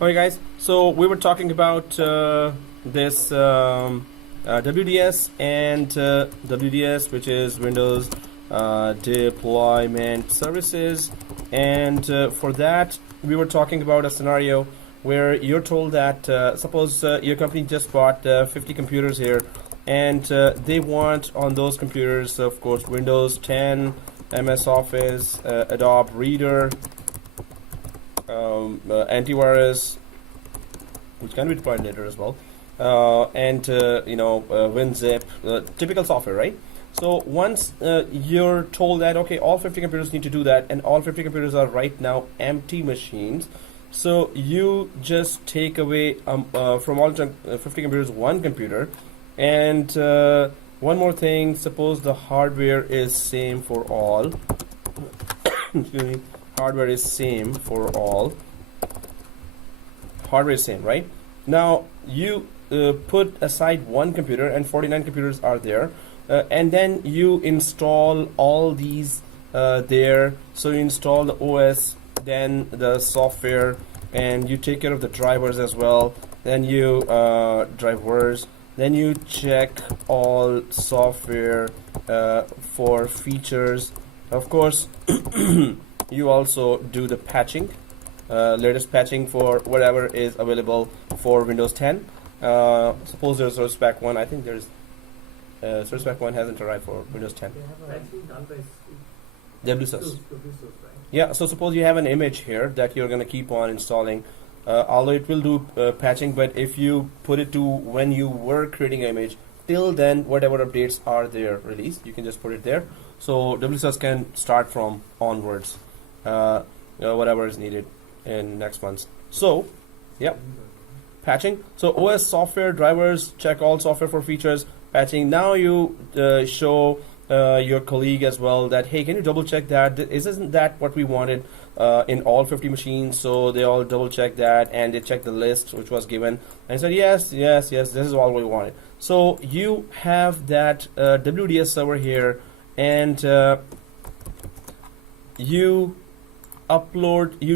Alright guys, so we were talking about this WDS and WDS, which is Windows Deployment Services, and for that we were talking about a scenario where you're told that suppose your company just bought 50 computers here, and they want on those computers, of course, Windows 10, MS Office, Adobe Reader, antivirus, which can be deployed later as well, and WinZip, typical software, right? So once you're told that okay, all 50 computers need to do that, and all 50 computers are right now empty machines, so you just take away from all 50 computers one computer, and one more thing. Suppose the hardware is same for all. Excuse me. Hardware is same for all. Hardware is same, right? Now you put aside one computer, and 49 computers are there, and then you install all these there. So you install the OS, then the software, and you take care of the drivers as well. Then you drivers. Then you check all software for features. Of course. You also do the patching, latest patching for whatever is available for Windows 10. Suppose there's Source Pack 1. I think there's Source Pack 1 hasn't arrived for Windows 10. WDS. Yeah, so suppose you have an image here that you're going to keep on installing, although it will do patching, but if you put it to when you were creating an image, till then whatever updates are there released, you can just put it there. So WDS can start from onwards. Whatever is needed in next month. So, yeah, patching. So OS software drivers, check all software for features, patching. Now you show your colleague as well that hey, can you double check that? Isn't that what we wanted in all 50 machines? So they all double check that, and they check the list which was given and said yes, this is all we wanted. So you have that WDS server here, and you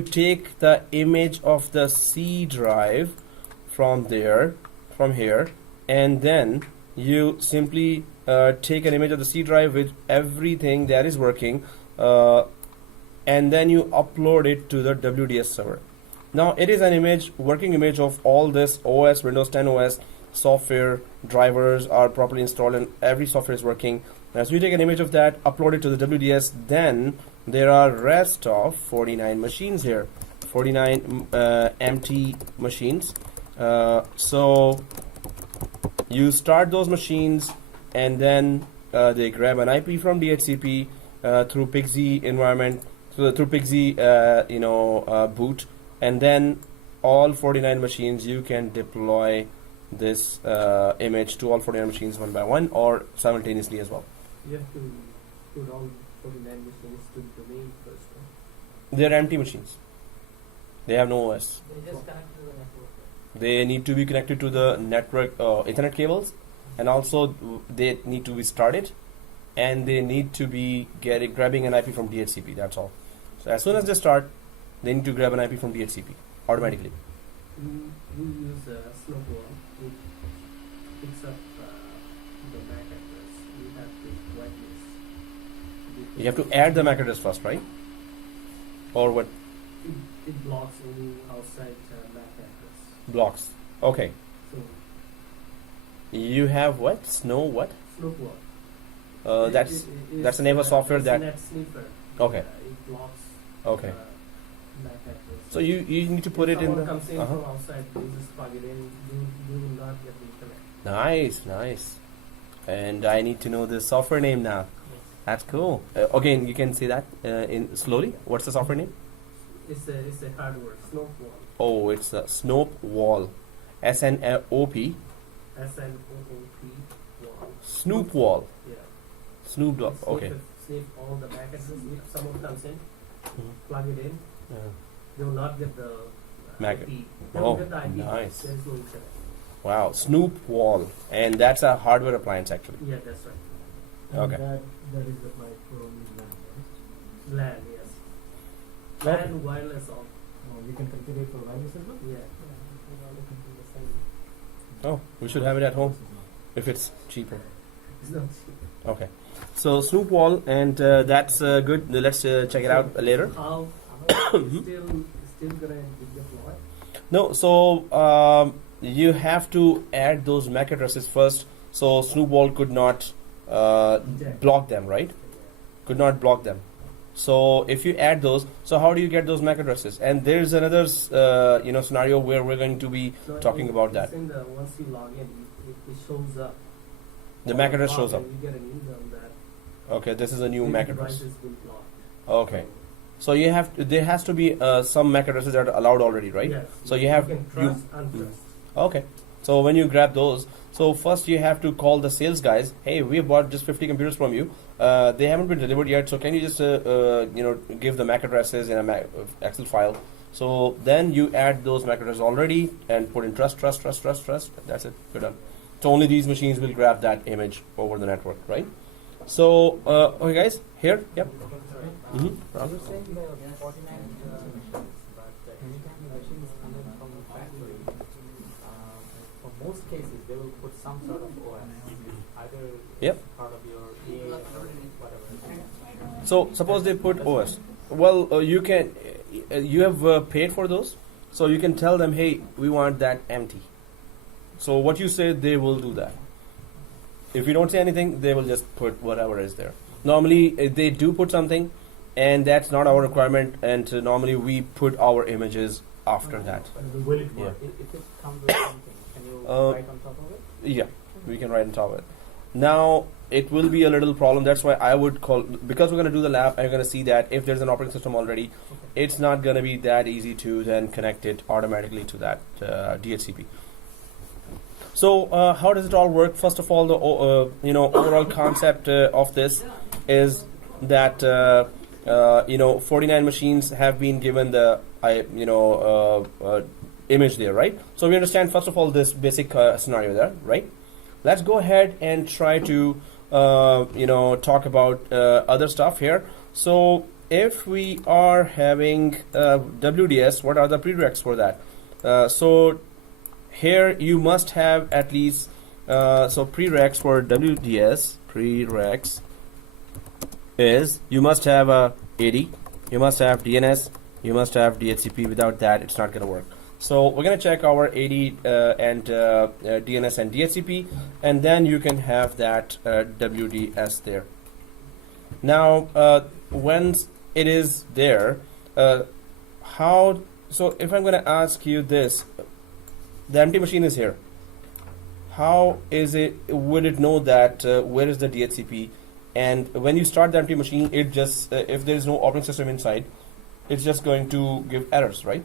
take the image of the C drive from here, and then you simply take an image of the C drive with everything that is working, and then you upload it to the WDS server. Now it is an image, working image of all this OS, Windows 10 OS software, drivers are properly installed, and every software is working. As we take an image of that, upload it to the WDS, then there are rest of 49 machines here, 49 empty machines. So you start those machines, and then they grab an IP from DHCP through PXE environment, through PXE boot, and then all 49 machines you can deploy this image to all 49 machines one by one or simultaneously as well. You have to put all 49 machines to the domain first. They're empty machines. They have no OS. They just connect to the network. They need to be connected to the network Ethernet cables, and also they need to be started, and they need to be grabbing an IP from DHCP. That's all. So as soon as they start, they need to grab an IP from DHCP automatically. You use Snowball, which picks up the MAC address. You have to whitelist. You have to add the MAC address first, right? Or what? It blocks any outside MAC address. Blocks. Okay. So you have what? What? Snowball. That's the name of software that. Net sniffer. Okay. It blocks. Okay. MAC address. So you need to put it in the. Comes in from outside, you just plug it in. You will not get the internet. Nice. And I need to know the software name now. Yes. That's cool. Again, you can say that in slowly. What's the software name? It's a hardware, Snowball. Oh, it's a Snoop Wall. SNOP. SNOOP wall. Snoop Wall. Yeah. Snoop Dogg. Okay. Sniff all the MAC addresses. If someone comes in, plug it in. They will not get the MAC. IP. They will Oh, get the IP. nice. There is no internet. Wow, Snoop Wall, and that's a hardware appliance actually. Yeah, that's right. Okay. That is the micro LAN, right? LAN, yes. Okay. LAN wireless all. You can configure it for wireless as well? Yeah. Oh, we should have it at home if it's cheaper. It's not cheap. Okay. So Snoop Wall, and that's good. Let's check it out later. How still gonna deploy? No, so you have to add those MAC addresses first. So Snoop Wall could not block them, right? Could not block them. So if you add those, so how do you get those MAC addresses? And there's another scenario where we're going to be talking about that. Once you log in, it shows up. The MAC address shows up. You get an email that Okay, this is a new MAC address. device has been blocked. Okay. So you have there has to be some MAC addresses that are allowed already, right? Yes. So you have can trust, untrust. Okay. So when you grab those, so first you have to call the sales guys. Hey, we bought just 50 computers from you. They haven't been delivered yet. So can you just give the MAC addresses in a Excel file? So then you add those MAC addresses already and put in trust. That's it. You're done. So only these machines will grab that image over the network, right? So okay, guys, here, yep. You were saying there are 49 machines, but anytime the machine is coming from the factory, for most cases they will put some sort of OS, either Yep. part of your EA or whatever. So suppose they put OS. Well, you can, you have paid for those, so you can tell them, hey, we want that empty. So what you say, they will do that. If you don't say anything, they will just put whatever is there. Normally, they do put something, and that's not our requirement. And normally, we put our images after that. Will it work? If it comes with something, can you write on top of it? Yeah, we can write on top of it. Now, it will be a little problem. That's why I would call, because we're going to do the lab, and you're going to see that if there's an operating system already, it's not going to be that easy to then connect it automatically to that DHCP. So how does it all work? First of all, the overall concept of this is that 49 machines have been given the image there, right? So we understand first of all this basic scenario there, right? Let's go ahead and try to talk about other stuff here. So if we are having WDS, what are the prereqs for that? So here you must have at least prereqs for WDS. Prereqs is you must have a AD, you must have DNS, you must have DHCP. Without that, it's not going to work. So we're going to check our AD and DNS and DHCP, and then you can have that WDS there. Now, when it is there, how? So if I'm going to ask you this. The empty machine is here. How is it? Would it know that where is the DHCP? And when you start the empty machine, it just if there is no operating system inside, it's just going to give errors, right?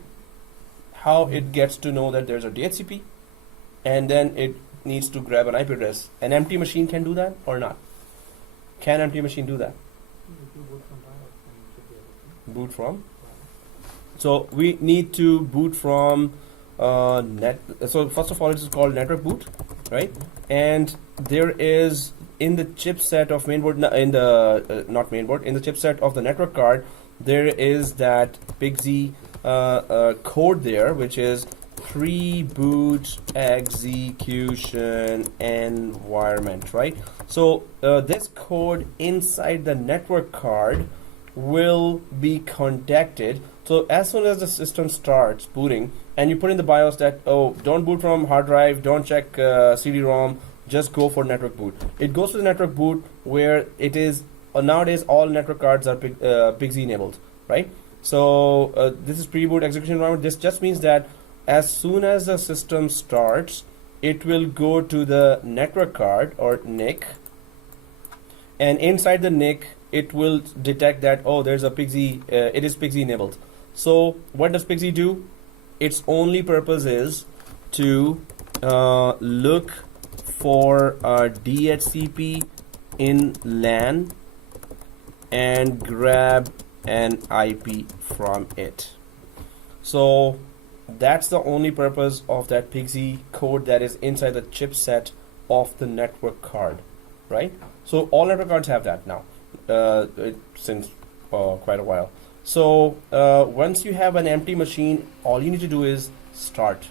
How it gets to know that there's a DHCP, and then it needs to grab an IP address. An empty machine can do that or not? Can empty machine do that? Boot from? So we need to boot from. So first of all, it is called network boot, right? And there is in the chipset of mainboard, in the not mainboard, in the chipset of the network card, there is that PIGZ code there, which is pre-boot execution environment, right? So this code inside the network card will be contacted. So as soon as the system starts booting, and you put in the BIOS that, oh, don't boot from hard drive, don't check CD-ROM, just go for network boot. It goes to the network boot where it is, nowadays all network cards are PIGZ enabled, right? So this is pre-boot execution environment. This just means that as soon as the system starts, it will go to the network card or NIC, and inside the NIC, it will detect that, oh, there's a PIGZ, it is PIGZ enabled. So what does PIGZ do? Its only purpose is to look for a DHCP in LAN and grab an IP from it. So that's the only purpose of that PIGZ code that is inside the chipset of the network card, right? So all network cards have that now, since quite a while. So once you have an empty machine, all you need to do is start.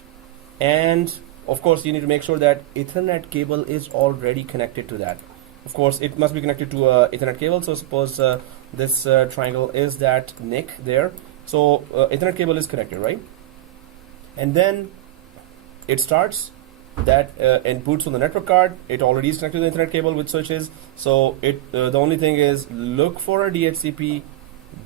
And of course, you need to make sure that Ethernet cable is already connected to that. Of course, it must be connected to a Ethernet cable. So suppose this triangle is that NIC there. So Ethernet cable is connected, right? And then it starts that and boots on the network card. It already is connected to the Ethernet cable with switches. So the only thing is look for a DHCP,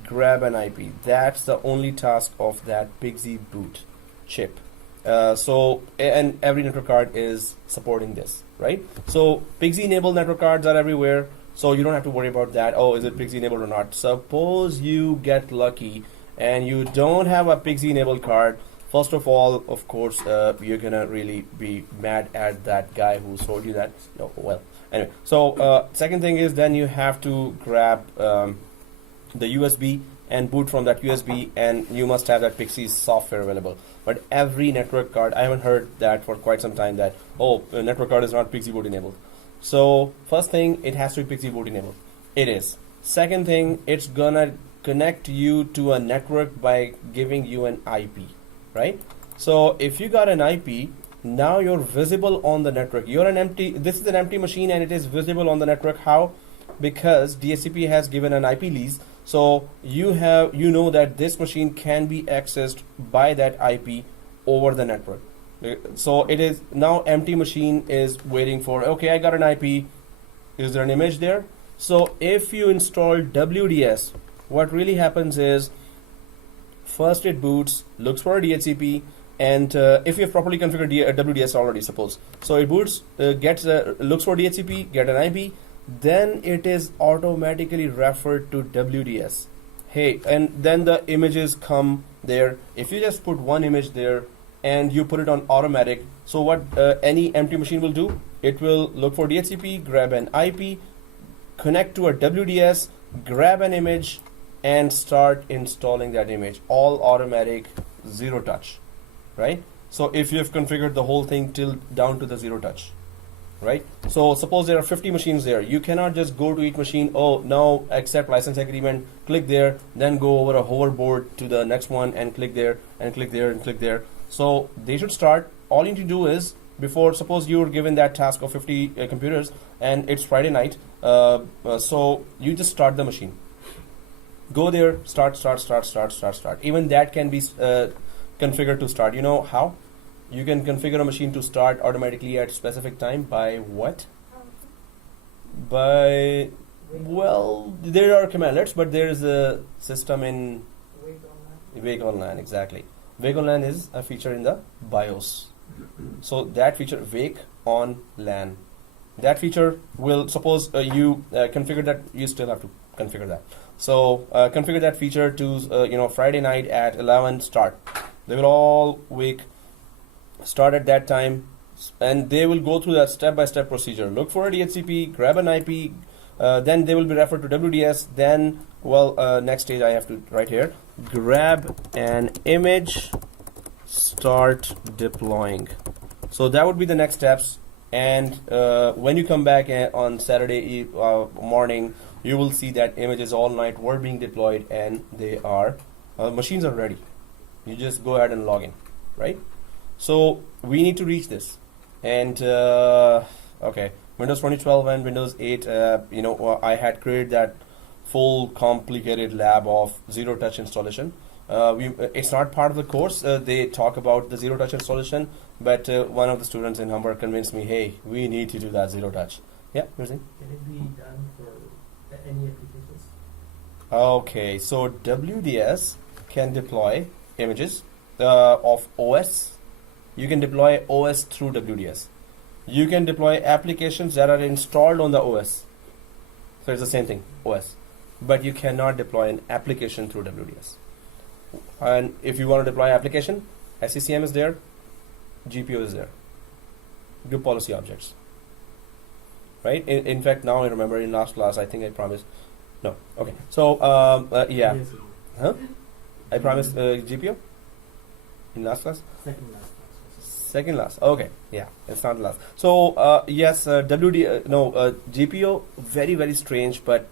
grab an IP. That's the only task of that PIXY boot chip. And every network card is supporting this, right? So PIXY enabled network cards are everywhere, so you don't have to worry about that. Oh, is it PIXY enabled or not? Suppose you get lucky and you don't have a PIXY enabled card. First of all, of course, you're gonna really be mad at that guy who sold you that. No, well, anyway. So second thing is then you have to grab the USB and boot from that USB, and you must have that PIXY software available. But every network card, I haven't heard that for quite some time that, oh, a network card is not PIXY boot enabled. So first thing, it has to be PIXY boot enabled. It is. Second thing, it's gonna connect you to a network by giving you an IP, right? So if you got an IP, now you're visible on the network. This is an empty machine and it is visible on the network. How? Because DHCP has given an IP lease. So you know that this machine can be accessed by that IP over the network. So it is now empty machine is waiting for, okay, I got an IP. Is there an image there? So if you install WDS, what really happens is first it boots, looks for a DHCP, and if you have properly configured WDS already, suppose. So it boots, looks for DHCP, get an IP, then it is automatically referred to WDS. Hey, and then the images come there. If you just put one image there and you put it on automatic, so what any empty machine will do, it will look for DHCP, grab an IP, connect to a WDS, grab an image, and start installing that image. All automatic, zero touch, right? So if you have configured the whole thing till down to the zero touch, right? So suppose there are 50 machines there. You cannot just go to each machine, oh, now accept license agreement, click there, then go over a hoverboard to the next one and click there and click there and click there. So they should start. All you need to do is, before, suppose you were given that task of 50 computers and it's Friday night, so you just start the machine. Go there, start. Even that can be configured to start. You know how? You can configure a machine to start automatically at specific time by what? By, well, there are commandlets, but there is a system in Wake Online, exactly. Wake Online is a feature in the BIOS. So that feature, Wake on LAN, that feature will, suppose you configure that, you still have to configure that. So configure that feature to, Friday night at 11, start. They will all wake, start at that time, and they will go through that step-by-step procedure. Look for a DHCP, grab an IP, then they will be referred to WDS. Then, next stage I have to write here, grab an image, start deploying. So that would be the next steps. And when you come back on Saturday morning, you will see that images all night were being deployed, and they are machines are ready. You just go ahead and log in, right? So we need to reach this, and okay, Windows 2012 and Windows 8. I had created that full complicated lab of zero touch installation. It's not part of the course. They talk about the zero touch installation, but one of the students in Hamburg convinced me, hey, we need to do that zero touch. Yeah, Can it be done for any applications? Okay, so WDS can deploy images of OS. You can deploy OS through WDS. You can deploy applications that are installed on the OS. So it's the same thing, OS. But you cannot deploy an application through WDS. And if you want to deploy application, SCCM is there, GPO is there. Group policy objects. Right? In fact, now I remember in last class, I think I promised. No. Okay. So, yeah. Huh? I promised GPO in last class? Second last. Okay. Yeah. It's not last. So, yes, GPO, very, very strange, but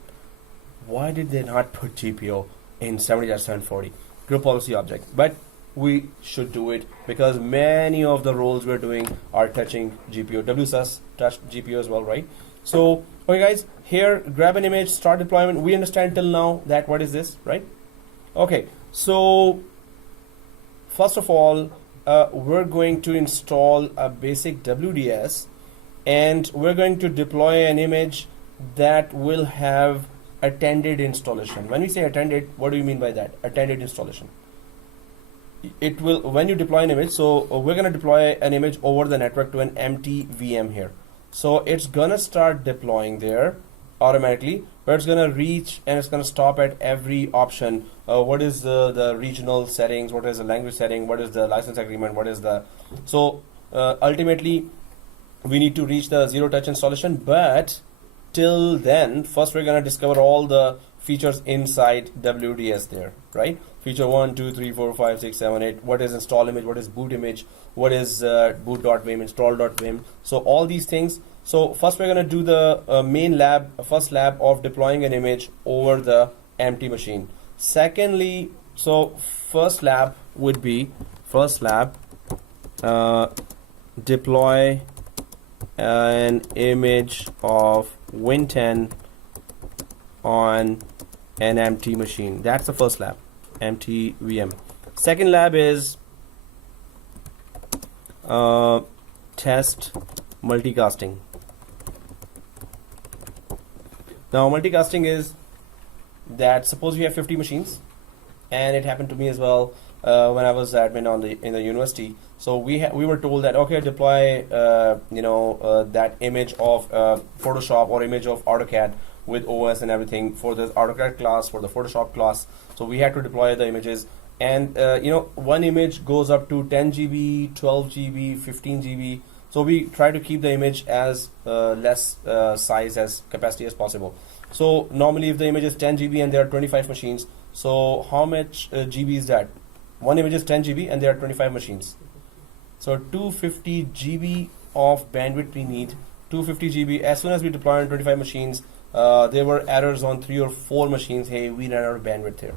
why did they not put GPO? in 70-740 group policy object, but we should do it because many of the roles we're doing are touching GPO. WSUS touched GPO as well, right? So, okay guys, here grab an image, start deployment. We understand till now that what is this, right? Okay, so first of all, we're going to install a basic WDS, and we're going to deploy an image that will have attended installation. When we say attended, what do you mean by that? Attended installation. It will, when you deploy an image, so we're going to deploy an image over the network to an empty VM here. So it's going to start deploying there automatically, but it's going to reach and it's going to stop at every option. What is the regional settings? What is the language setting? What is the license agreement? What is the... So ultimately, we need to reach the zero touch installation, but till then, first we're going to discover all the features inside WDS there, right? Feature 1, 2, 3, 4, 5, 6, 7, 8. What is install image? What is boot image? What is boot.vim, install.vim? So all these things. So first we're going to do the main lab, first lab of deploying an image over the empty machine. Secondly, so first lab would be deploy an image of Win10 on an empty machine. That's the first lab, empty VM. Second lab is test multicasting. Now multicasting is that suppose we have 50 machines, and it happened to me as well when I was admin on in the university. So we were told that okay, deploy that image of Photoshop or image of AutoCAD with OS and everything for the AutoCAD class, for the Photoshop class. So we had to deploy the images, and one image goes up to 10 GB, 12 GB, 15 GB. So we try to keep the image as less size as capacity as possible. So normally if the image is 10 GB and there are 25 machines, so how much GB is that? One image is 10 GB and there are 25 machines. So 250 GB of bandwidth we need. 250 GB. As soon as we deploy on 25 machines, there were errors on 3 or 4 machines. Hey, we ran out of bandwidth here.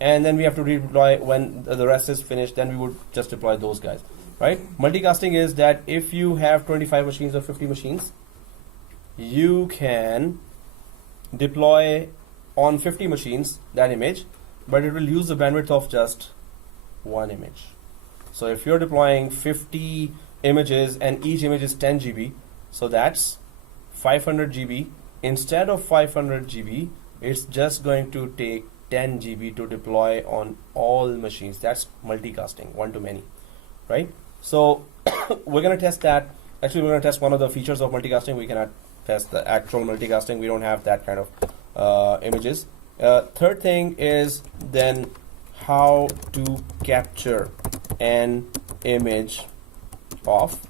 And then we have to redeploy when the rest is finished. Then we would just deploy those guys. Right? Multicasting is that if you have 25 machines or 50 machines, you can deploy on 50 machines that image, but it will use the bandwidth of just one image. So if you're deploying 50 images and each image is 10 GB, so that's 500 GB. Instead of 500 GB, it's just going to take 10 GB to deploy on all machines. That's multicasting, one to many, right? So we're going to test that. Actually, we're going to test one of the features of multicasting. We cannot test the actual multicasting. We don't have that kind of images. Third thing is then how to capture an image of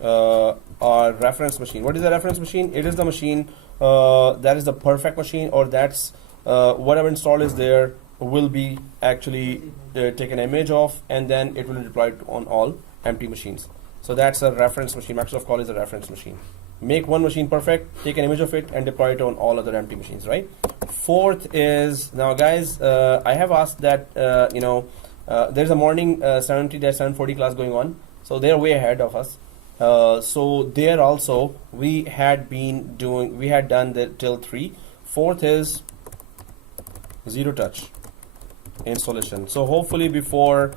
our reference machine. What is a reference machine? It is the machine that is the perfect machine, or that's whatever install is there will be actually taken an image of, and then it will be deployed on all empty machines. So that's a reference machine. Microsoft call is a reference machine. Make one machine perfect, take an image of it, and deploy it on all other empty machines, right? Fourth is, now guys, I have asked that, there's a morning 70-740 class going on, so they're way ahead of us. So there also, we had done the till 3. Fourth is zero touch installation. So hopefully before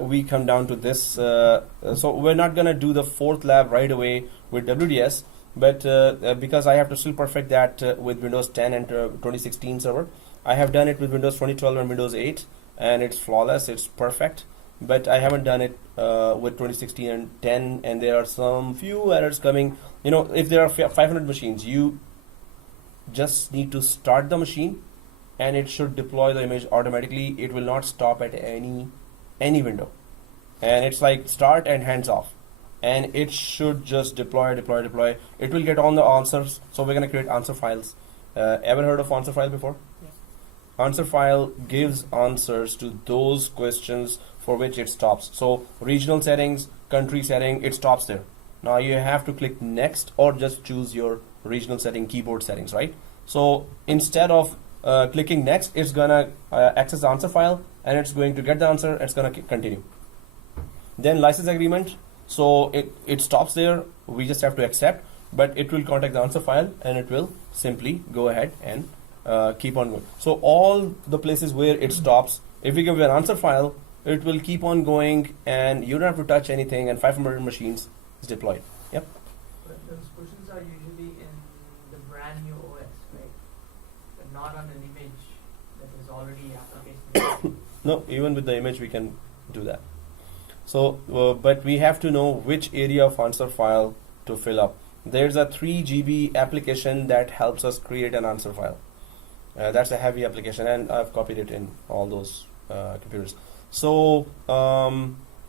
we come down to this, so we're not gonna do the fourth lab right away with WDS, but because I have to still perfect that with Windows 10 and 2016 server. I have done it with Windows 2012 and Windows 8, and it's flawless, it's perfect, but I haven't done it with 2016 and 10, and there are some few errors coming. If there are 500 machines, you just need to start the machine and it should deploy the image automatically. It will not stop at any window, and it's like start and hands off, and it should just deploy. It will get all the answers. So we're going to create answer files. Ever heard of answer file before? Yes. Answer file gives answers to those questions for which it stops. So regional settings, country setting, it stops there. Now you have to click next or just choose your regional setting, keyboard settings, right? So instead of clicking next, it's gonna access the answer file, and it's going to get the answer. It's gonna continue. Then license agreement. So it stops there. We just have to accept, but it will contact the answer file, and it will simply go ahead and keep on going. So all the places where it stops, if we give an answer file, it will keep on going, and you don't have to touch anything, and 500 machines is deployed. Yep. But those questions are usually in the brand new OS, right? But not on an image that is already application. No, even with the image we can do that. So, but we have to know which area of answer file to fill up. There's a 3 GB application that helps us create an answer file. That's a heavy application, and I've copied it in all those computers. So,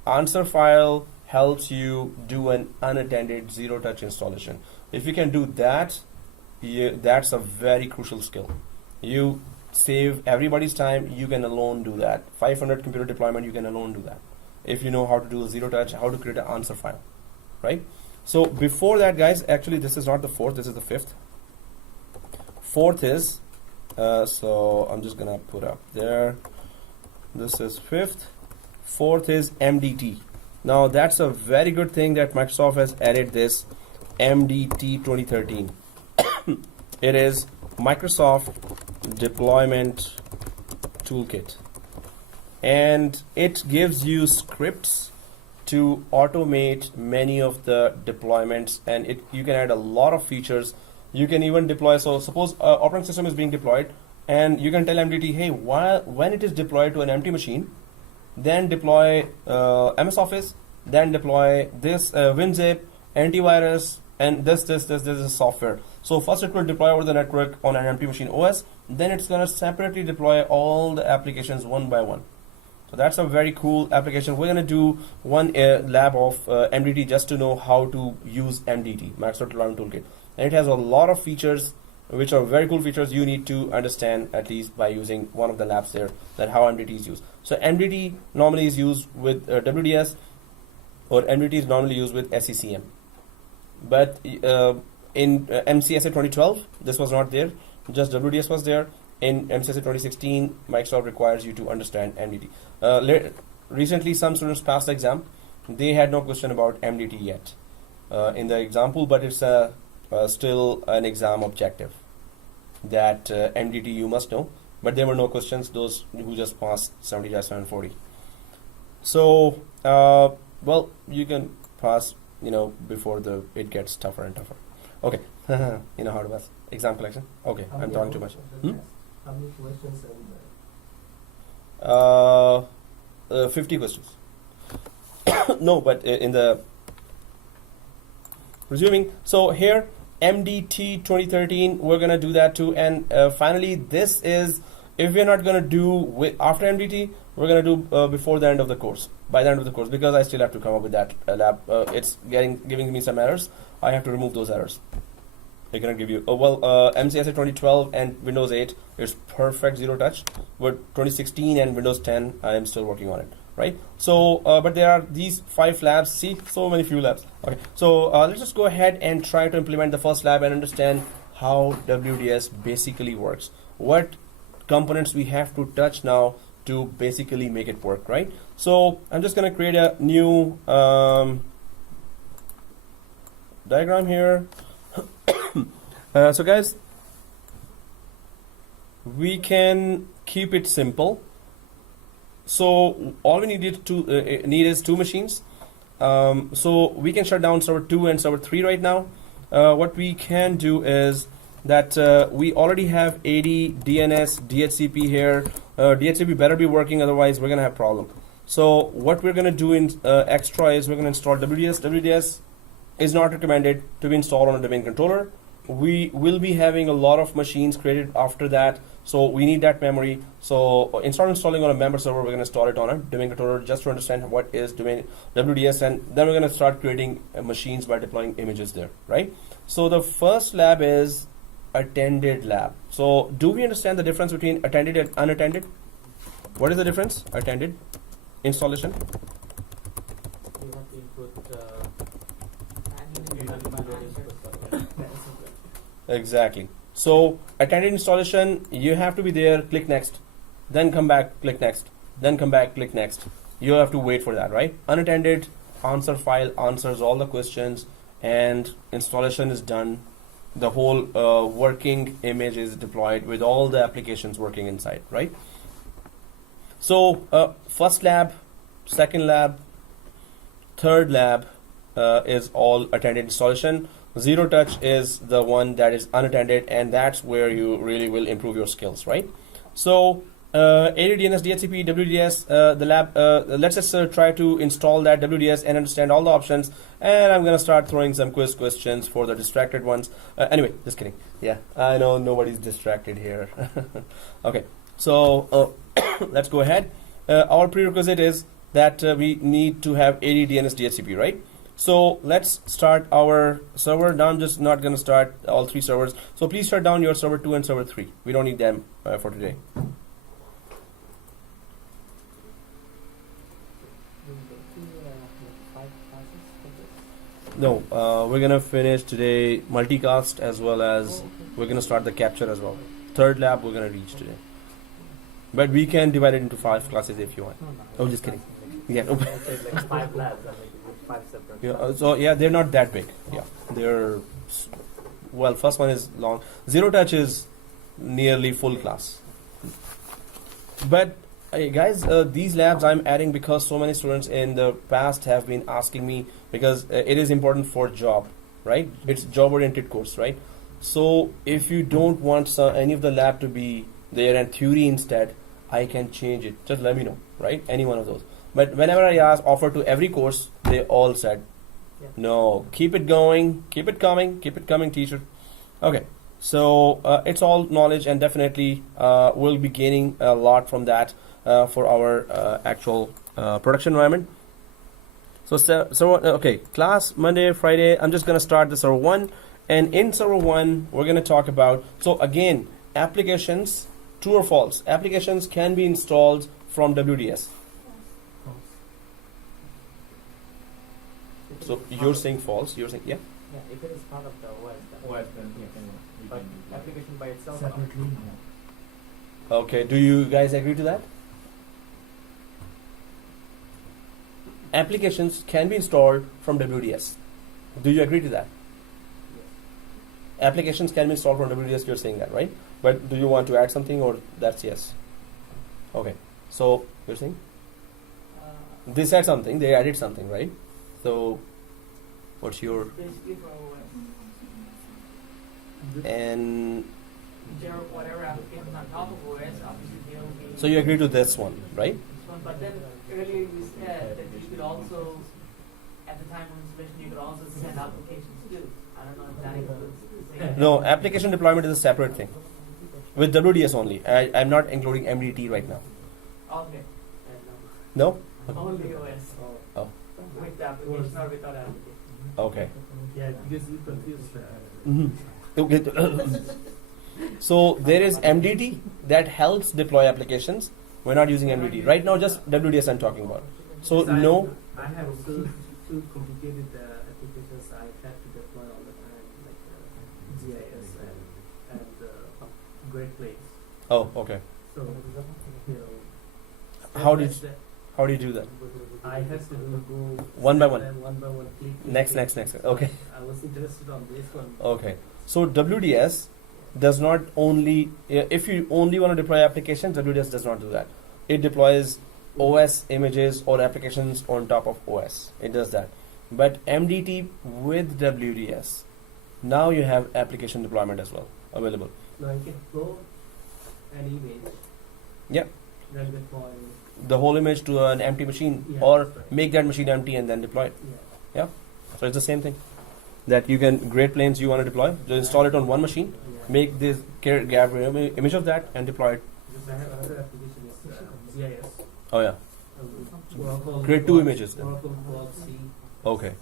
answer file helps you do an unattended zero-touch installation. If you can do that, that's a very crucial skill. You save everybody's time. You can alone do that. 500 computer deployment, you can alone do that. If you know how to do a zero-touch, how to create an answer file, right? So before that, guys, actually this is not the fourth, this is the fifth. Fourth is, so I'm just gonna put up there. This is fifth. Fourth is MDT. Now that's a very good thing that Microsoft has added this MDT 2013. It is Microsoft Deployment Toolkit, and it gives you scripts to automate many of the deployments, and you can add a lot of features. You can even deploy, so suppose operating system is being deployed, and you can tell MDT, hey, when it is deployed to an empty machine, then deploy MS Office, then deploy this WinZip, antivirus, and this is software. So first it will deploy over the network on an empty machine OS, then it's going to separately deploy all the applications one by one. So that's a very cool application. We're going to do one lab of MDT just to know how to use MDT, Microsoft Deployment Toolkit. And it has a lot of features, which are very cool features you need to understand at least by using one of the labs there, that how MDT is used. So MDT normally is used with WDS, or MDT is normally used with SCCM. But in MCSA 2012, this was not there, just WDS was there. In MCSA 2016, Microsoft requires you to understand MDT. Recently, some students passed the exam. They had no question about MDT yet in the example, but it's still an exam objective that MDT you must know. But there were no questions, those who just passed 70-740. So, well, you can pass, before it gets tougher and tougher. Okay, you know how to pass. Exam collection? Okay, I'm talking too much. How many questions? And 50 questions. No, but in the resuming, so here MDT 2013, we're gonna do that too. And finally, this is, if we're not gonna do after MDT, we're gonna do before the end of the course, by the end of the course, because I still have to come up with that lab. It's giving me some errors. I have to remove those errors. I cannot give you MCSA 2012 and Windows 8 is perfect zero touch. But 2016 and Windows 10, I am still working on it, right? So but there are these 5 labs. See, so many few labs. Okay, so let's just go ahead and try to implement the first lab and understand how WDS basically works, what components we have to touch now to basically make it work, right? So I'm just going to create a new diagram here. So guys, we can keep it simple. So all we need is 2 machines. So we can shut down server 2 and server 3 right now. What we can do is that we already have 80 DNS DHCP here. DHCP better be working, otherwise we're gonna have problem. So what we're gonna do in extra is we're gonna install WDS. WDS is not recommended to be installed on a domain controller. We will be having a lot of machines created after that, so we need that memory. So instead of installing on a member server, we're going to install it on a domain controller just to understand what is domain WDS, and then we're going to start creating machines by deploying images there, right? So the first lab is attended lab. So do we understand the difference between attended and unattended? What is the difference? Attended installation. You have to input Exactly. So attended installation, you have to be there, click next, then come back, click next, then come back, click next. You have to wait for that, right? Unattended, answer file answers all the questions and installation is done. The whole working image is deployed with all the applications working inside, right? So first lab, second lab, third lab is all attended installation. Zero touch is the one that is unattended, and that's where you really will improve your skills, right? So ADDNS, DHCP, WDS, the lab, let's just try to install that WDS and understand all the options, and I'm gonna start throwing some quiz questions for the distracted ones. Anyway, just kidding. Yeah, I know nobody's distracted here. Okay, so let's go ahead. Our prerequisite is that we need to have ADDNS, DHCP, right? So let's start our server. Now I'm just not gonna start all three servers, so please shut down your server 2 and server 3. We don't need them for today. No, we're gonna finish today multicast as well as we're gonna start the capture as well. Third lab we're gonna reach today, but we can divide it into 5 classes if you want. Oh, just kidding. Yeah. Like 5 labs, I mean, with 5 separate. Yeah. So yeah, they're not that big. Yeah, they're well. First one is long. Zero touch is nearly full class. But guys, these labs I'm adding because so many students in the past have been asking me, because it is important for job, right? It's job oriented course, right? So if you don't want any of the lab to be there and theory instead, I can change it. Just let me know, right? Any one of those. But whenever I offer to every course, they all said, no, keep it going, keep it coming, teacher. Okay, so it's all knowledge, and definitely we'll be gaining a lot from that for our actual production environment. So okay, class Monday, Friday. I'm just gonna start the server 1, and in server 1 we're gonna talk about. So again, applications, true or false? Applications can be installed from WDS. So you're saying false. You're saying yeah. Yeah, if it is part of the OS, then but application by itself. separately. Okay. Do you guys agree to that? Applications can be installed from WDS. Do you agree to that? Applications can be installed from WDS. You're saying that, right? But do you want to add something, or that's yes? Okay. So you're saying they said something. They added something, right? So what's your Basically for OS. and Whichever, whatever applications on top of OS, obviously they'll be. so you agree to this one, right? But then earlier you said that you could also, at the time of installation, you could also send applications too. I don't know if that includes the same. No, application deployment is a separate thing with WDS only. I'm not including MDT right now. Okay. No? Only OS. Oh. With the application or without application. Okay. Yeah, because you confuse. Okay. So there is MDT that helps deploy applications. We're not using MDT right now. Just WDS I'm talking about. So no. I have two complicated applications I have to deploy all the time, like GIS and Great Plains. Oh, okay. So you know. How do you do that? I have to go One by one. One by one. Click. Next. Okay. I was interested on this one. Okay. So WDS does not only, if you only want to deploy applications, WDS does not do that. It deploys OS images or applications on top of OS. It does that. But MDT with WDS, now you have application deployment as well available. Now you can flow an image. Yep. Then deploy. The whole image to an empty machine, Yeah, or that's right. make that machine empty and then deploy it. Yeah. So it's the same thing. That you can, Great Plains you want to deploy, just install it on one machine, Yeah. make this grab image of that and deploy it. Because I have another application is GIS. Oh yeah. Oracle Create 2 images then. Oracle Quad C. Okay.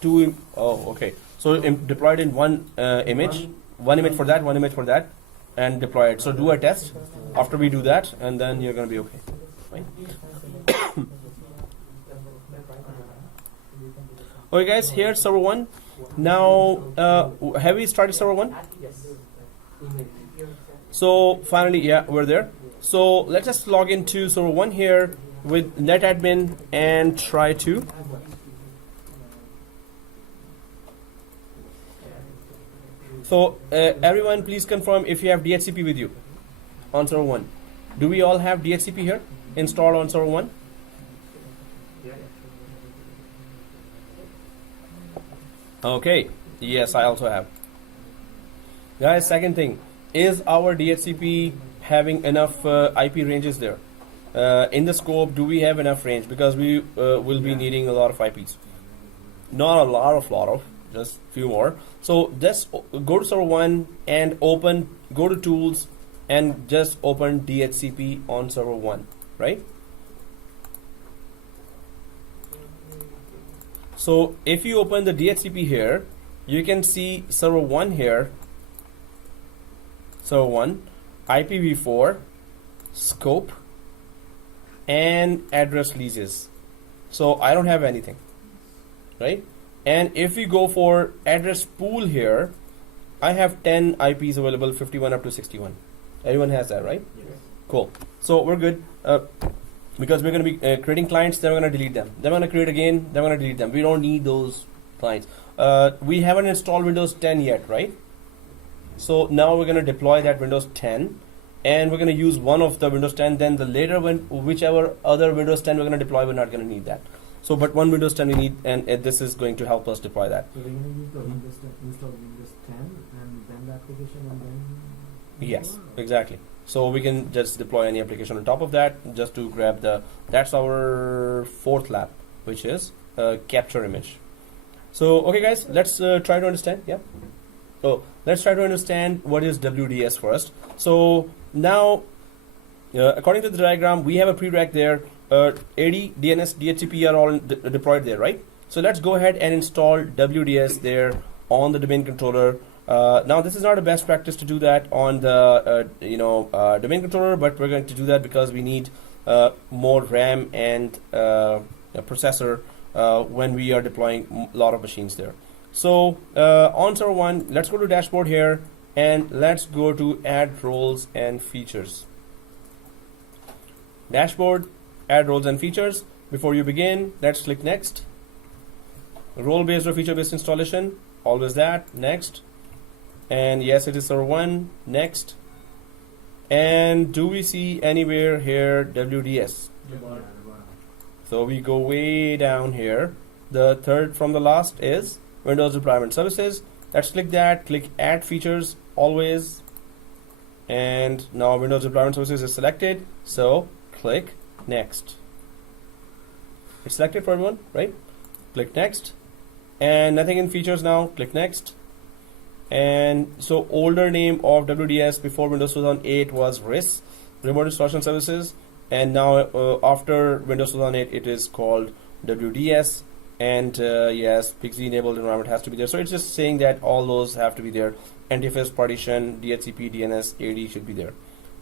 Two. Okay. So deployed in one image, one image for that, and deploy it. So do a test. After we do that, and then you're gonna be okay. Fine. Okay, guys. Here's server 1. Now, have we started server 1? Yes. Email. So finally, yeah, we're there. So let's just log into server 1 here with netadmin and try to so everyone please confirm if you have DHCP with you on server 1. Do we all have DHCP here installed on server 1? Okay, yes, I also have. Guys, second thing, is our DHCP having enough IP ranges there? In the scope, do we have enough range? Because we will be needing a lot of IPs. Not a lot of, just few more. So just go to server 1 and go to tools and just open DHCP on server 1, right? So if you open the DHCP here, you can see server 1 here, server 1, IPv4, scope, and address leases. So I don't have anything, right? And if we go for address pool here, I have 10 IPs available, 51 up to 61. Everyone has that, right? Yes. Cool. So we're good. Because we're going to be creating clients, then we're going to delete them. Then we're going to create again, then we're going to delete them. We don't need those clients. We haven't installed Windows 10 yet, right? So now we're going to deploy that Windows 10, and we're going to use one of the Windows 10. Then the later whichever other Windows 10 we're going to deploy, we're not going to need that. So, but one Windows 10 we need, and this is going to help us deploy that. So we're going to use the Windows 10, install Windows 10 and then the application and then... Yes, exactly. So we can just deploy any application on top of that, just to grab that's our fourth lab, which is capture image. So, okay guys, let's try to understand, yeah? So, let's try to understand what is WDS first. So, now, according to the diagram, we have a prereq there. AD, DNS, DHCP are all deployed there, right? So let's go ahead and install WDS there on the domain controller. Now this is not a best practice to do that on the domain controller, but we're going to do that because we need more RAM and processor when we are deploying a lot of machines there. So on server 1, let's go to dashboard here and let's go to add roles and features. Dashboard, add roles and features. Before you begin, let's click next. Role-based or feature-based installation, always that, next. And yes, it is server 1, next. And do we see anywhere here WDS? So we go way down here. The third from the last is Windows Deployment Services. Let's click that, click add features, always. And now Windows Deployment Services is selected. So click next. It's selected for everyone, right? Click next. And nothing in features now, click next. And so older name of WDS before Windows 2008 was RIS, Remote Installation Services, and now after Windows 2008 it is called WDS. And yes, PXE enabled environment has to be there. So it's just saying that all those have to be there. NTFS partition, DHCP, DNS, AD should be there.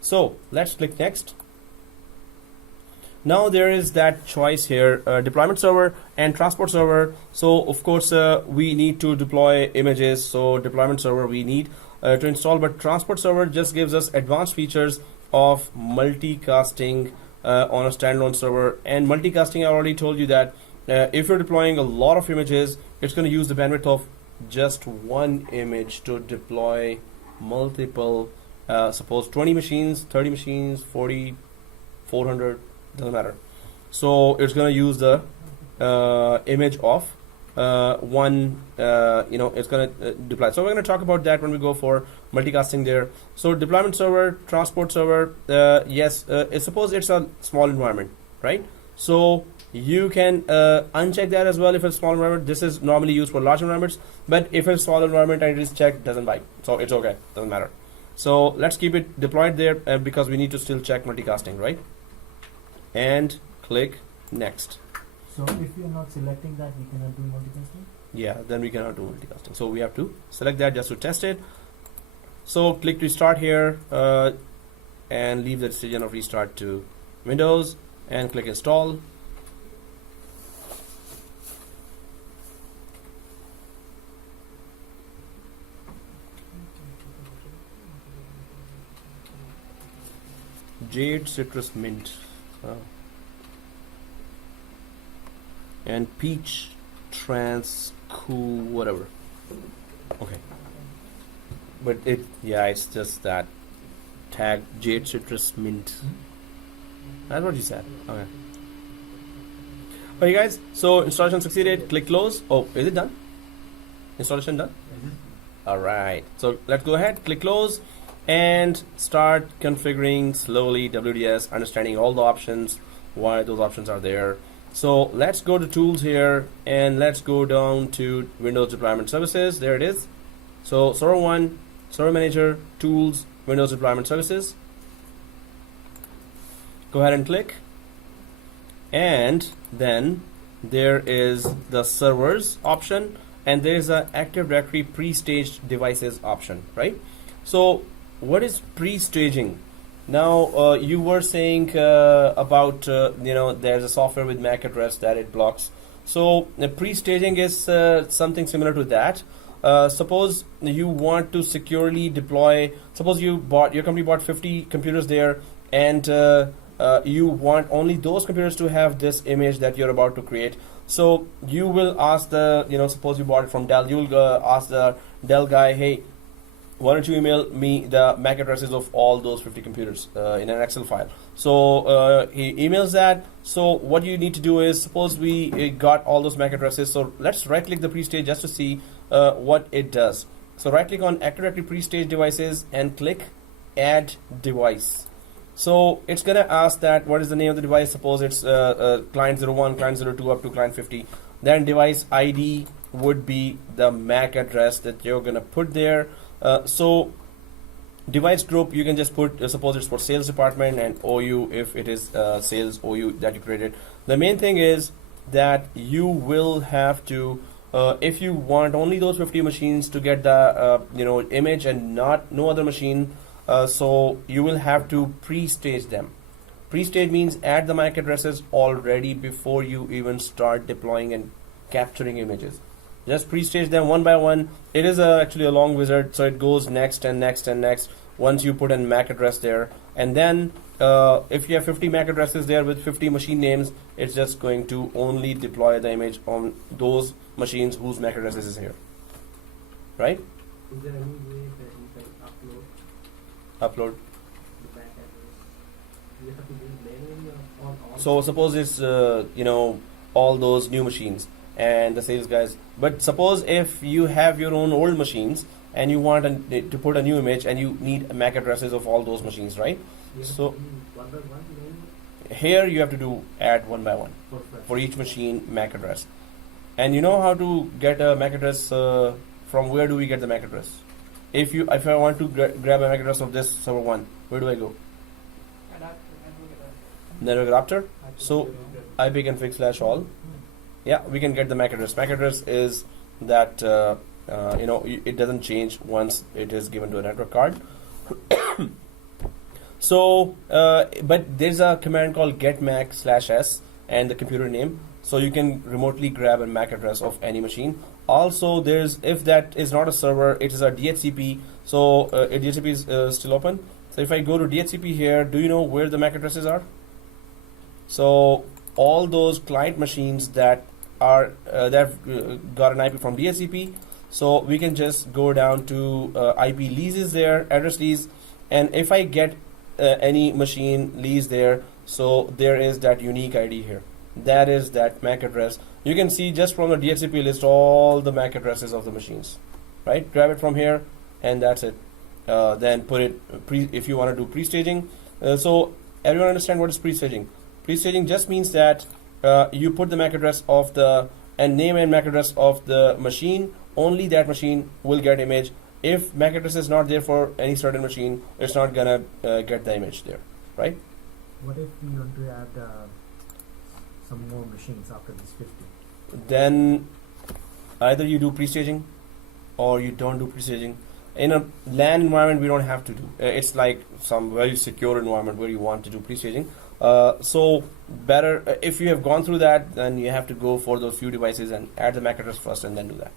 So let's click next. Now there is that choice here, deployment server and transport server. So of course we need to deploy images, so deployment server we need to install, but transport server just gives us advanced features of multicasting on a standalone server. And multicasting, I already told you that if you're deploying a lot of images, it's going to use the bandwidth of just one image to deploy multiple, suppose 20 machines, 30 machines, 40, 400, doesn't matter. So it's going to use the image of one, it's going to deploy. So we're going to talk about that when we go for multicasting there. So deployment server, transport server, yes, suppose it's a small environment, right? So you can uncheck that as well if it's a small environment. This is normally used for large environments, but if it's a small environment and it is checked, doesn't bite. So it's okay, doesn't matter. So let's keep it deployed there because we need to still check multicasting, right? And click next. So if you're not selecting that, we cannot do multicasting? Yeah, then we cannot do multicasting. So we have to select that just to test it. So click restart here and leave the decision of restart to Windows and click install. Jade Citrus Mint. Oh. And Peach Trans Cool whatever. Okay. But it's just that tag Jade Citrus Mint. That's what you said. Okay. Okay guys, so installation succeeded. Click close. Oh, is it done? Installation done? Alright, so let's go ahead, click close and start configuring slowly WDS, understanding all the options, why those options are there. So let's go to tools here and let's go down to Windows Deployment Services. There it is. So Server 1, Server Manager, Tools, Windows Deployment Services. Go ahead and click. And then there is the servers option. And there is a Active Directory pre-staged devices option, right? So what is pre-staging? Now you were saying about there's a software with MAC address that it blocks. So the pre-staging is something similar to that. Suppose you want to securely deploy. Suppose your company bought 50 computers there, and you want only those computers to have this image that you're about to create. So you will ask suppose you bought it from Dell, you will ask the Dell guy, hey, why don't you email me the MAC addresses of all those 50 computers in an Excel file. So he emails that. So what you need to do is, suppose we got all those MAC addresses. So let's right click the pre-stage just to see what it does. So right click on Active Directory pre-stage devices and click add device. So it's gonna ask that what is the name of the device. Suppose it's client 01, client 02 up to client 50. Then device ID would be the MAC address that you're gonna put there. So device group you can just put suppose it's for sales department, and OU if it is sales OU that you created. The main thing is that you will have to if you want only those 50 machines to get the image and no other machine. So you will have to pre-stage them. Pre-stage means add the MAC addresses already before you even start deploying and capturing images. Just pre-stage them one by one. It is actually a long wizard, so it goes next and next and next once you put a MAC address there. And then if you have 50 MAC addresses there with 50 machine names, it's just going to only deploy the image on those machines whose MAC addresses is here. Right? Is there any way that you can upload Upload. the MAC address? Do you have to do it manually or on all? So suppose it's all those new machines and the sales guys. But suppose if you have your own old machines and you want to put a new image and you need MAC addresses of all those machines, right? You have So to do one by one manually? here you have to do add one by one Perfect. for each machine MAC address. And you know how to get a MAC address? From where do we get the MAC address? If I want to grab a MAC address of this server 1, where do I go? Network adapter. So ipconfig/all. Yeah, we can get the MAC address. MAC address is that it doesn't change once it is given to a network card. So, but there's a command called getMAC/s and the computer name. So you can remotely grab a MAC address of any machine. Also, if that is not a server, it is a DHCP. So DHCP is still open. So if I go to DHCP here, do you know where the MAC addresses are? So all those client machines that are that got an IP from DHCP. So we can just go down to IP leases there, address lease, and if I get any machine lease there, so there is that unique ID here. That is that MAC address. You can see just from the DHCP list all the MAC addresses of the machines, right? Grab it from here, and that's it. Then put it if you want to do pre-staging. So everyone understand what is pre-staging? Pre-staging just means that you put the MAC address of the name and MAC address of the machine. Only that machine will get image. If MAC address is not there for any certain machine, it's not gonna get the image there, right? What if we want to add some more machines after this 50? Then either you do pre-staging or you don't do pre-staging. In a LAN environment, we don't have to do. It's like some very secure environment where you want to do pre-staging. So better if you have gone through that, then you have to go for those few devices and add the MAC address first and then do that,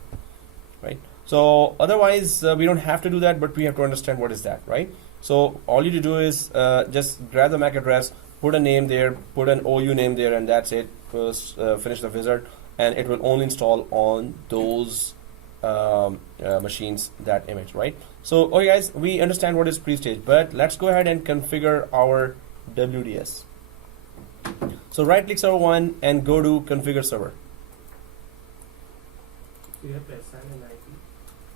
right? So otherwise we don't have to do that, but we have to understand what is that, right? So all you need to do is just grab the MAC address, put a name there, put an OU name there, and that's it. First, finish the wizard, and it will only install on those machines that image, right? So, okay guys, we understand what is pre-stage, but let's go ahead and configure our WDS. So right click server 1 and go to configure server. So you have to assign an IP.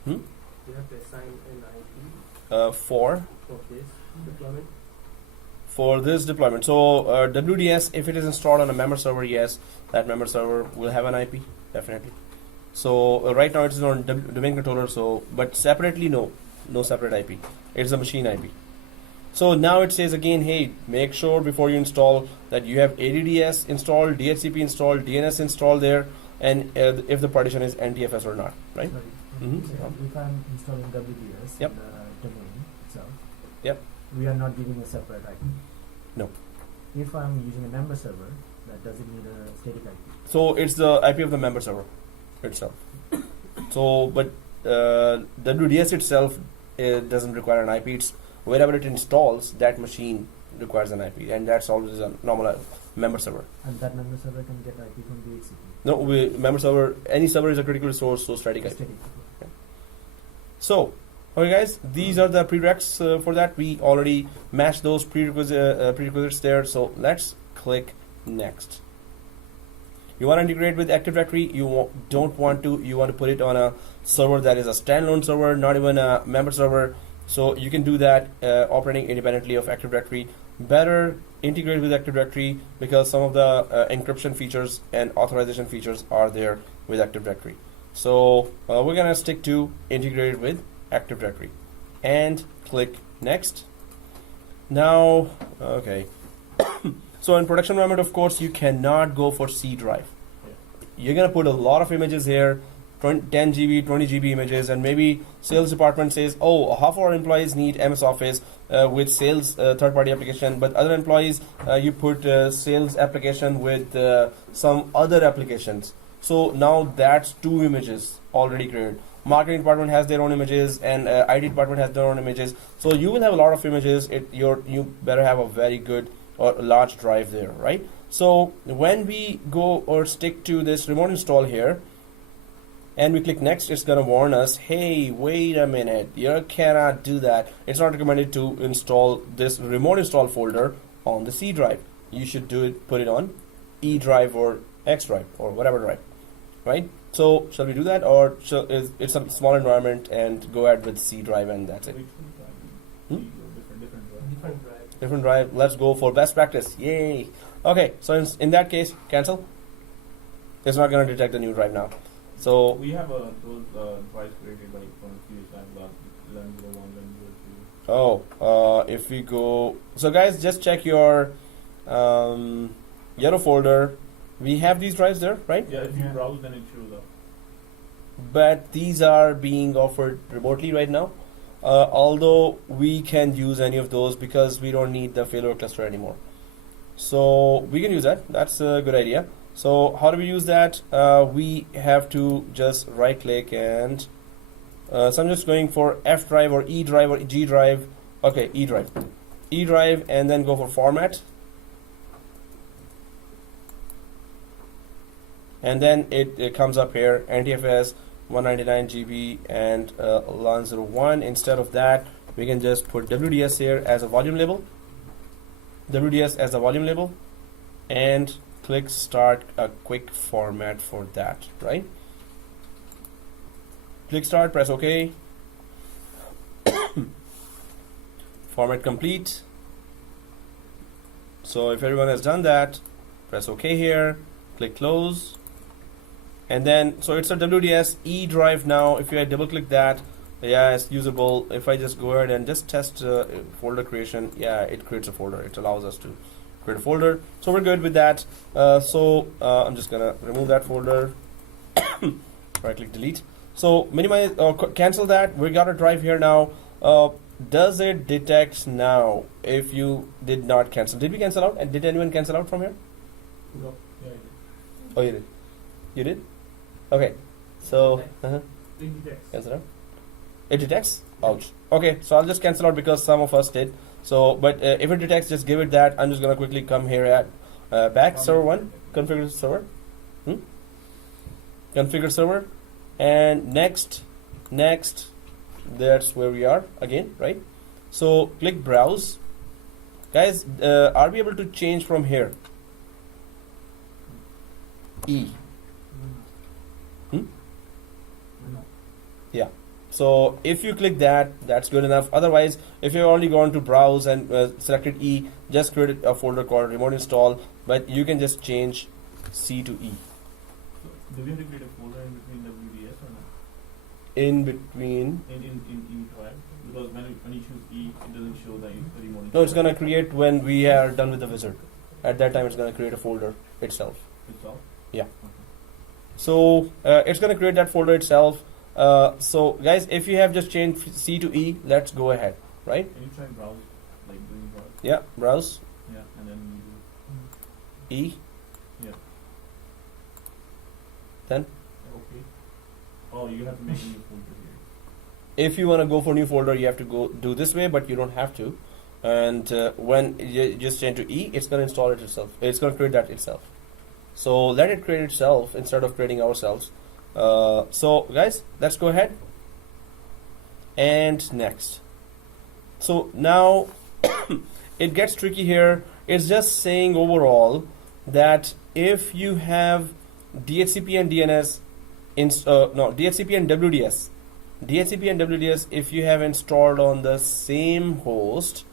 Hmm? You have to assign an IP For this deployment. for this deployment. So WDS, if it is installed on a member server, yes, that member server will have an IP, definitely. So right now it is on domain controller, so but separately no separate IP. It's a machine IP. So now it says again, hey, make sure before you install that you have ADDS installed, DHCP installed, DNS installed there, and if the partition is NTFS or not, right? Sorry. Mhm. So if I'm installing WDS Yep. in the domain itself, Yep. we are not giving a separate IP. No. If I'm using a member server, that doesn't need a static IP. So it's the IP of the member server itself. So, but WDS itself doesn't require an IP. It's wherever it installs, that machine requires an IP, and that's always a normal member server. And that member server can get IP from DHCP. No, member server, any server is a critical resource, so static IP. Static. So, okay guys, these are the prereqs for that. We already matched those prerequisites there, so let's click next. You want to integrate with Active Directory, you don't want to, you want to put it on a server that is a standalone server, not even a member server. So you can do that operating independently of Active Directory. Better integrate with Active Directory because some of the encryption features and authorization features are there with Active Directory. So we're gonna stick to integrated with Active Directory and click next. Now, okay. So in production environment, of course, you cannot go for C drive. You're gonna put a lot of images here, 10 GB, 20 GB images, and maybe sales department says, oh, half our employees need MS Office with sales third-party application, but other employees, you put sales application with some other applications. So now that's 2 images already created. Marketing department has their own images, and IT department has their own images. So you will have a lot of images. You better have a very good or large drive there, right? So when we go or stick to this remote install here, and we click next, it's gonna warn us, hey, wait a minute, you cannot do that. It's not recommended to install this remote install folder on the C drive. You should do it, put it on E drive or X drive or whatever drive, right? So shall we do that, or it's a small environment and go ahead with C drive and that's it? Different drive. Let's go for best practice. Yay. Okay, so in that case, cancel. It's not going to detect the new drive now. So we have those drives created like from a few times about LEN01, LEN02. Oh, if we go, so guys, just check your yellow folder. We have these drives there, right? Yeah, if you browse, then it shows up. But these are being offered remotely right now. Although we can use any of those because we don't need the failover cluster anymore. So we can use that. That's a good idea. So how do we use that? We have to just right click and so I'm just going for F drive or E drive or G drive. Okay, E drive. E drive, and then go for format. And then it comes up here, NTFS 199 GB and LAN01. Instead of that, we can just put WDS here as a volume label. WDS as a volume label, and click start a quick format for that, right? Click start, press OK. Format complete. So if everyone has done that, press OK here, click close. And then, so it's a WDS E drive now. If you double click that, yeah, it's usable. If I just go ahead and just test folder creation, yeah, it creates a folder. It allows us to create a folder. So we're good with that. I'm just gonna remove that folder. Right click delete. So minimize, cancel that. We got a drive here now. Does it detect now if you did not cancel? Did we cancel out? And did anyone cancel out from here? No. Yeah, I did. Oh, you did. You did? Okay. So It detects. cancel out. It detects? Ouch. Okay, so I'll just cancel out because some of us did. So, but if it detects, just give it that. I'm just gonna quickly come here at back server 1, configure server, configure server, and next, that's where we are again, right? So click browse. Guys, are we able to change from here? E. Yeah. So if you click that, that's good enough. Otherwise, if you've only gone to browse and selected E, just create a folder called remote install. But you can just change C to E. So do we have to create a folder in between WDS or not? In between. In E drive? Because when you choose E, it doesn't show that it's the remote install. No, it's gonna create when we are done with the wizard. At that time, it's gonna create a folder itself. Itself? Yeah. Okay. So it's gonna create that folder itself. So guys, if you have just changed C to E, let's go ahead, right? Can you try browse, like doing browse? Yeah, browse, Yeah, and then E, yeah. then Okay. Oh, you have to make a new folder here. if you want to go for new folder, you have to go do this way, but you don't have to. And when you just change to E, it's gonna install it itself. It's gonna create that itself. So let it create itself instead of creating ourselves. So guys, let's go ahead and next. So now it gets tricky here. It's just saying overall that if you have DHCP and DNS, DHCP and WDS, DHCP and WDS, if you have installed on the same host,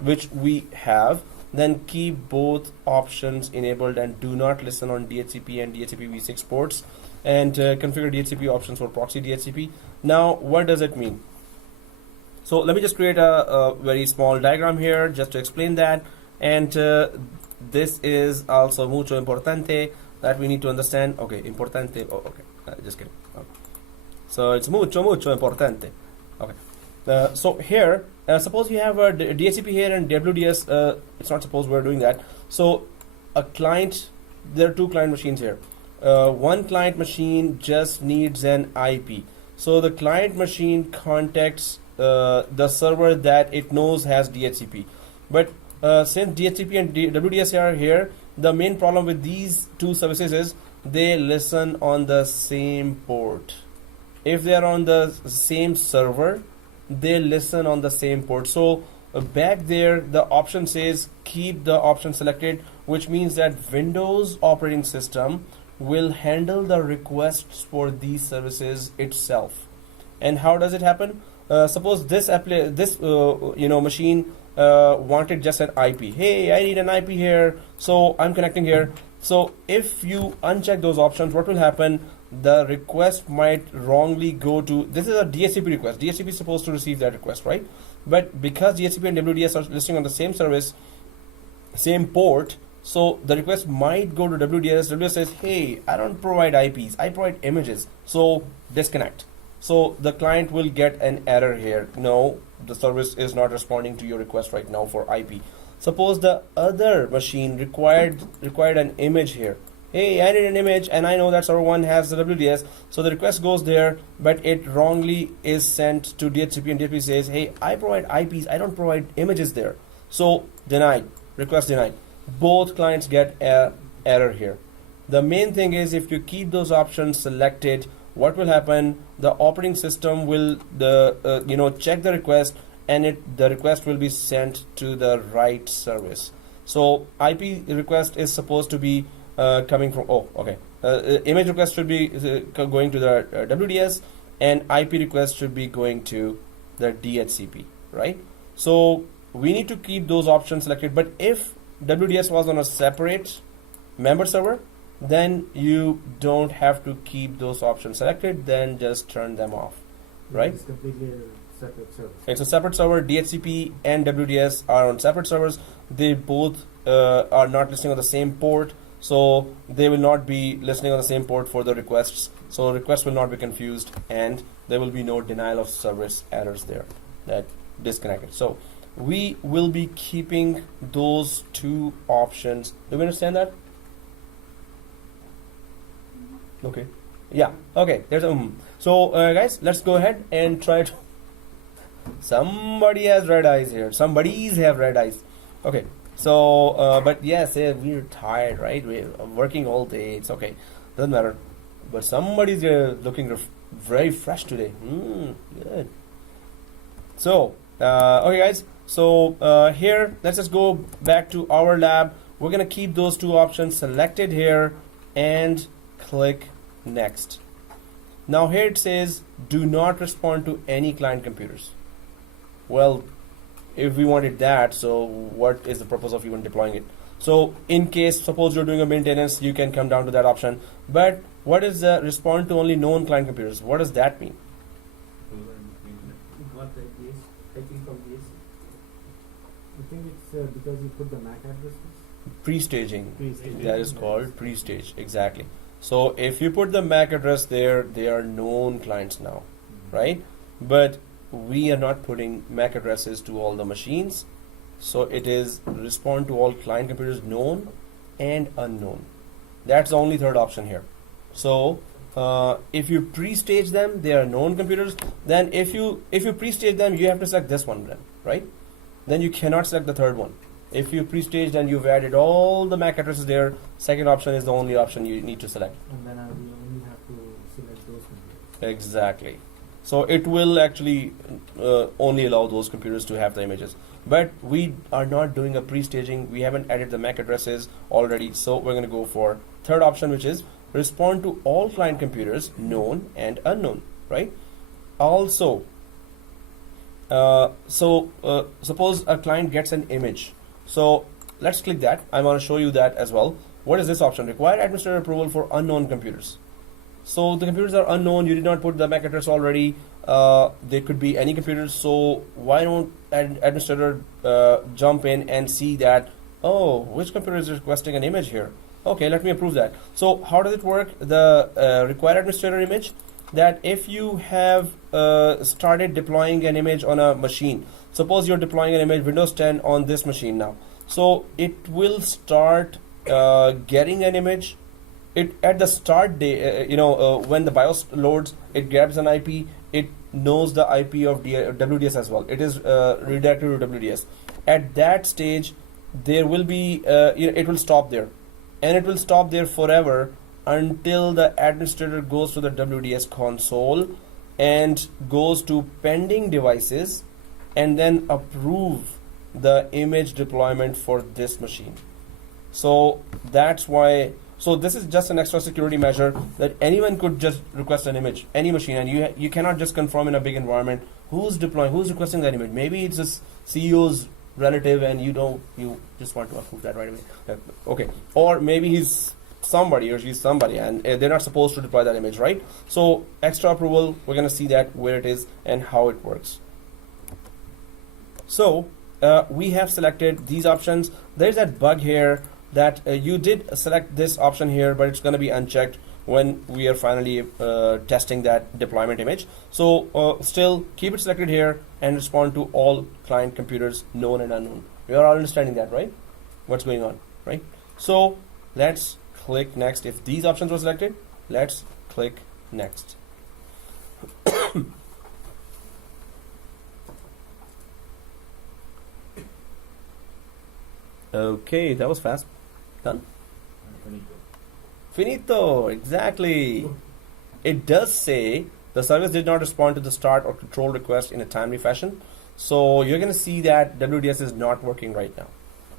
which we have, then keep both options enabled and do not listen on DHCP and DHCP v6 ports, and configure DHCP options for proxy DHCP. Now, what does it mean? So let me just create a very small diagram here just to explain that. And this is also mucho importante that we need to understand. Okay, importante. Oh, okay, just kidding. Okay. So it's mucho importante. Okay. So here, suppose you have a DHCP here and WDS. It's not suppose we're doing that. So a client, there are two client machines here. One client machine just needs an IP. So the client machine contacts the server that it knows has DHCP. But since DHCP and WDS are here, the main problem with these two services is they listen on the same port. If they are on the same server, they listen on the same port. So back there, the option says keep the option selected, which means that Windows operating system will handle the requests for these services itself. And how does it happen? Suppose this machine wanted just an IP. Hey, I need an IP here, so I'm connecting here. So if you uncheck those options, what will happen? The request might wrongly go to, this is a DHCP request. DHCP is supposed to receive that request, right? But because DHCP and WDS are listening on the same service, same port, so the request might go to WDS. WDS says, hey, I don't provide IPs, I provide images, so disconnect. So the client will get an error here. No, the service is not responding to your request right now for IP. Suppose the other machine required an image here. Hey, I need an image, and I know that server 1 has the WDS, so the request goes there, but it wrongly is sent to DHCP, and DHCP says, hey, I provide IPs, I don't provide images there. So denied, request denied. Both clients get an error here. The main thing is if you keep those options selected, what will happen? The operating system will check the request, and the request will be sent to the right service. So IP request is supposed to be coming from, image request should be going to the WDS, and IP request should be going to the DHCP, right? So we need to keep those options selected. But if WDS was on a separate member server, then you don't have to keep those options selected, then just turn them off, right? It's completely a separate server. It's a separate server. DHCP and WDS are on separate servers. They both are not listening on the same port, so they will not be listening on the same port for the requests. So requests will not be confused, and there will be no denial of service errors there that disconnected. So we will be keeping those two options. Do we understand that? Okay. Yeah. Okay. There's a. So guys, let's go ahead and try to Somebody has red eyes here. Somebody's have red eyes. Okay. So, but yes, we're tired, right? We're working all day. It's okay. Doesn't matter. But somebody's looking very fresh today. Good. So, okay, guys. So here, let's just go back to our lab. We're gonna keep those two options selected here and click next. Now here it says do not respond to any client computers. Well, if we wanted that, so what is the purpose of even deploying it? So in case, suppose you're doing a maintenance, you can come down to that option. But what is respond to only known client computers? What does that mean? Got the DS, I think from DS. I think it's because you put the MAC addresses. Pre-staging. Pre-staging. That is called pre-stage. Exactly. So if you put the MAC address there, they are known clients now, right? But we are not putting MAC addresses to all the machines. So it is respond to all client computers known and unknown. That's the only third option here. So if you pre-stage them, they are known computers. Then if you pre-stage them, you have to select this one then, right? Then you cannot select the third one. If you pre-staged and you've added all the MAC addresses there, second option is the only option you need to select. And then we only have to select those computers. Exactly. So it will actually only allow those computers to have the images. But we are not doing a pre-staging. We haven't added the MAC addresses already. So we're going to go for third option, which is respond to all client computers, known and unknown, right? Also, suppose a client gets an image. So let's click that. I want to show you that as well. What is this option? Require administrator approval for unknown computers. So the computers are unknown. You did not put the MAC address already. They could be any computers. So why don't an administrator jump in and see that, oh, which computer is requesting an image here? Okay, let me approve that. So how does it work? The require administrator image, that if you have started deploying an image on a machine, suppose you're deploying an image Windows 10 on this machine now. So it will start getting an image. It at the start day, when the BIOS loads, it grabs an IP. It knows the IP of WDS as well. It is redirected to WDS. At that stage, there will be it will stop there, and it will stop there forever until the administrator goes to the WDS console and goes to pending devices and then approve the image deployment for this machine. So that's why. So this is just an extra security measure that anyone could just request an image, any machine, and you cannot just confirm in a big environment who's deploying, who's requesting that image. Maybe it's a CEO's relative, and you just want to approve that right away. Okay, or maybe he's somebody or she's somebody, and they're not supposed to deploy that image, right? So extra approval, we're gonna see that where it is and how it works. So we have selected these options. There's that bug here that you did select this option here, but it's going to be unchecked when we are finally testing that deployment image. So still keep it selected here and respond to all client computers, known and unknown. We are all understanding that, right? What's going on, right? So let's click next. If these options were selected, let's click next. Okay, that was fast. Done? Finito, exactly. It does say the service did not respond to the start or control request in a timely fashion. So you're going to see that WDS is not working right now.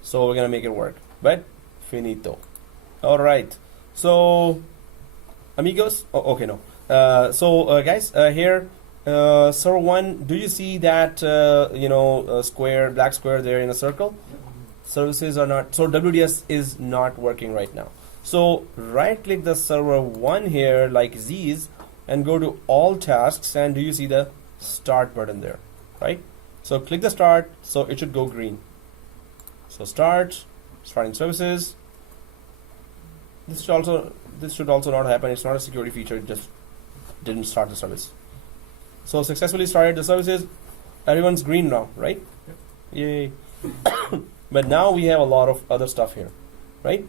So we're going to make it work. But finito. All right. So, amigos. Oh, okay, no. Guys, here, server 1, do you see that, square, black square there in a circle? Services are not, so WDS is not working right now. So right click the server 1 here like these and go to all tasks, and do you see the start button there, right? So click the start, so it should go green. So starting services. This should also not happen. It's not a security feature, it just didn't start the service. So successfully started the services. Everyone's green now, right? Yep. Yay. But now we have a lot of other stuff here, right?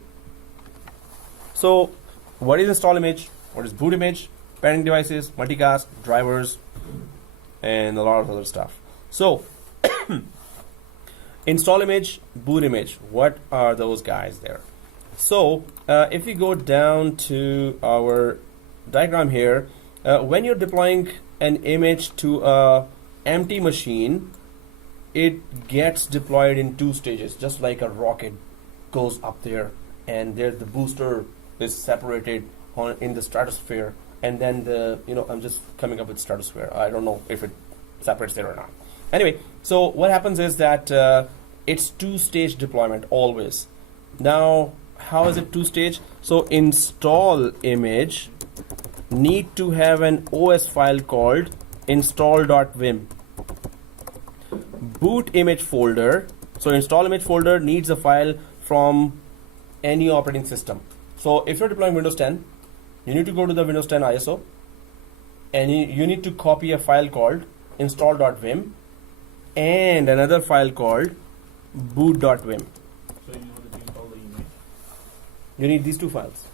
So what is install image? What is boot image? Pending devices, multicast, drivers, and a lot of other stuff. So install image, boot image, what are those guys there? So if we go down to our diagram here, when you're deploying an image to a empty machine, it gets deployed in 2 stages, just like a rocket goes up there, and there's the booster is separated in the stratosphere, and then I'm just coming up with stratosphere. I don't know if it separates there or not. Anyway, so what happens is that it's 2-stage deployment always. Now, how is it 2-stage? So install image need to have an OS file called install.vim. Boot image folder. So install image folder needs a file from any operating system. So if you're deploying Windows 10, you need to go to the Windows 10 ISO, and you need to copy a file called install.vim and another file called boot.vim. So in order to install the image, You need these 2 files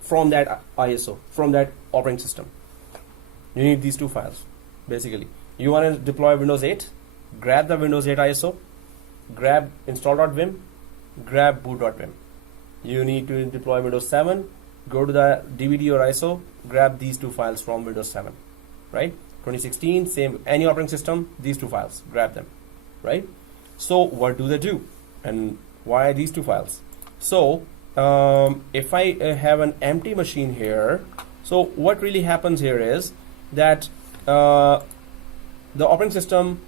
from that ISO, from that operating system. You need these 2 files, basically. You want to deploy Windows 8, grab the Windows 8 ISO, grab install.vim, grab boot.vim. You need to deploy Windows 7, go to the DVD or ISO, grab these 2 files from Windows 7, right? 2016, same, any operating system, these 2 files, grab them, right? So what do they do, and why these 2 files? So if I have an empty machine here, so what really happens here is that the operating system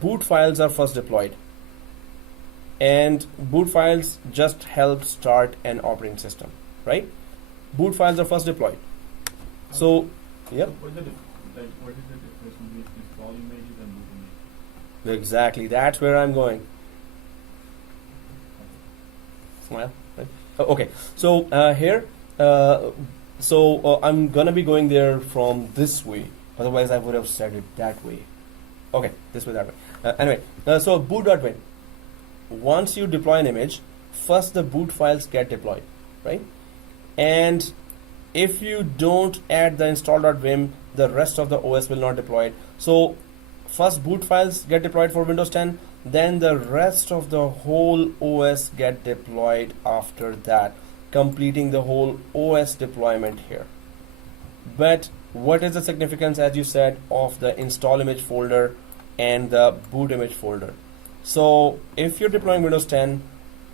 boot files are first deployed, and boot files just help start an operating system, right? Boot files are first deployed. So, yep. So what is the difference between install images and boot images? Exactly, that's where I'm going. Smile. Right? Okay, so here, I'm gonna be going there from this way. Otherwise, I would have said it that way. Okay, this way, that way. Anyway, so boot.vim. Once you deploy an image, first the boot files get deployed, right? And if you don't add the install.vim, the rest of the OS will not deploy it. So first boot files get deployed for Windows 10, then the rest of the whole OS get deployed after that, completing the whole OS deployment here. But what is the significance, as you said, of the install image folder and the boot image folder? So if you're deploying Windows 10,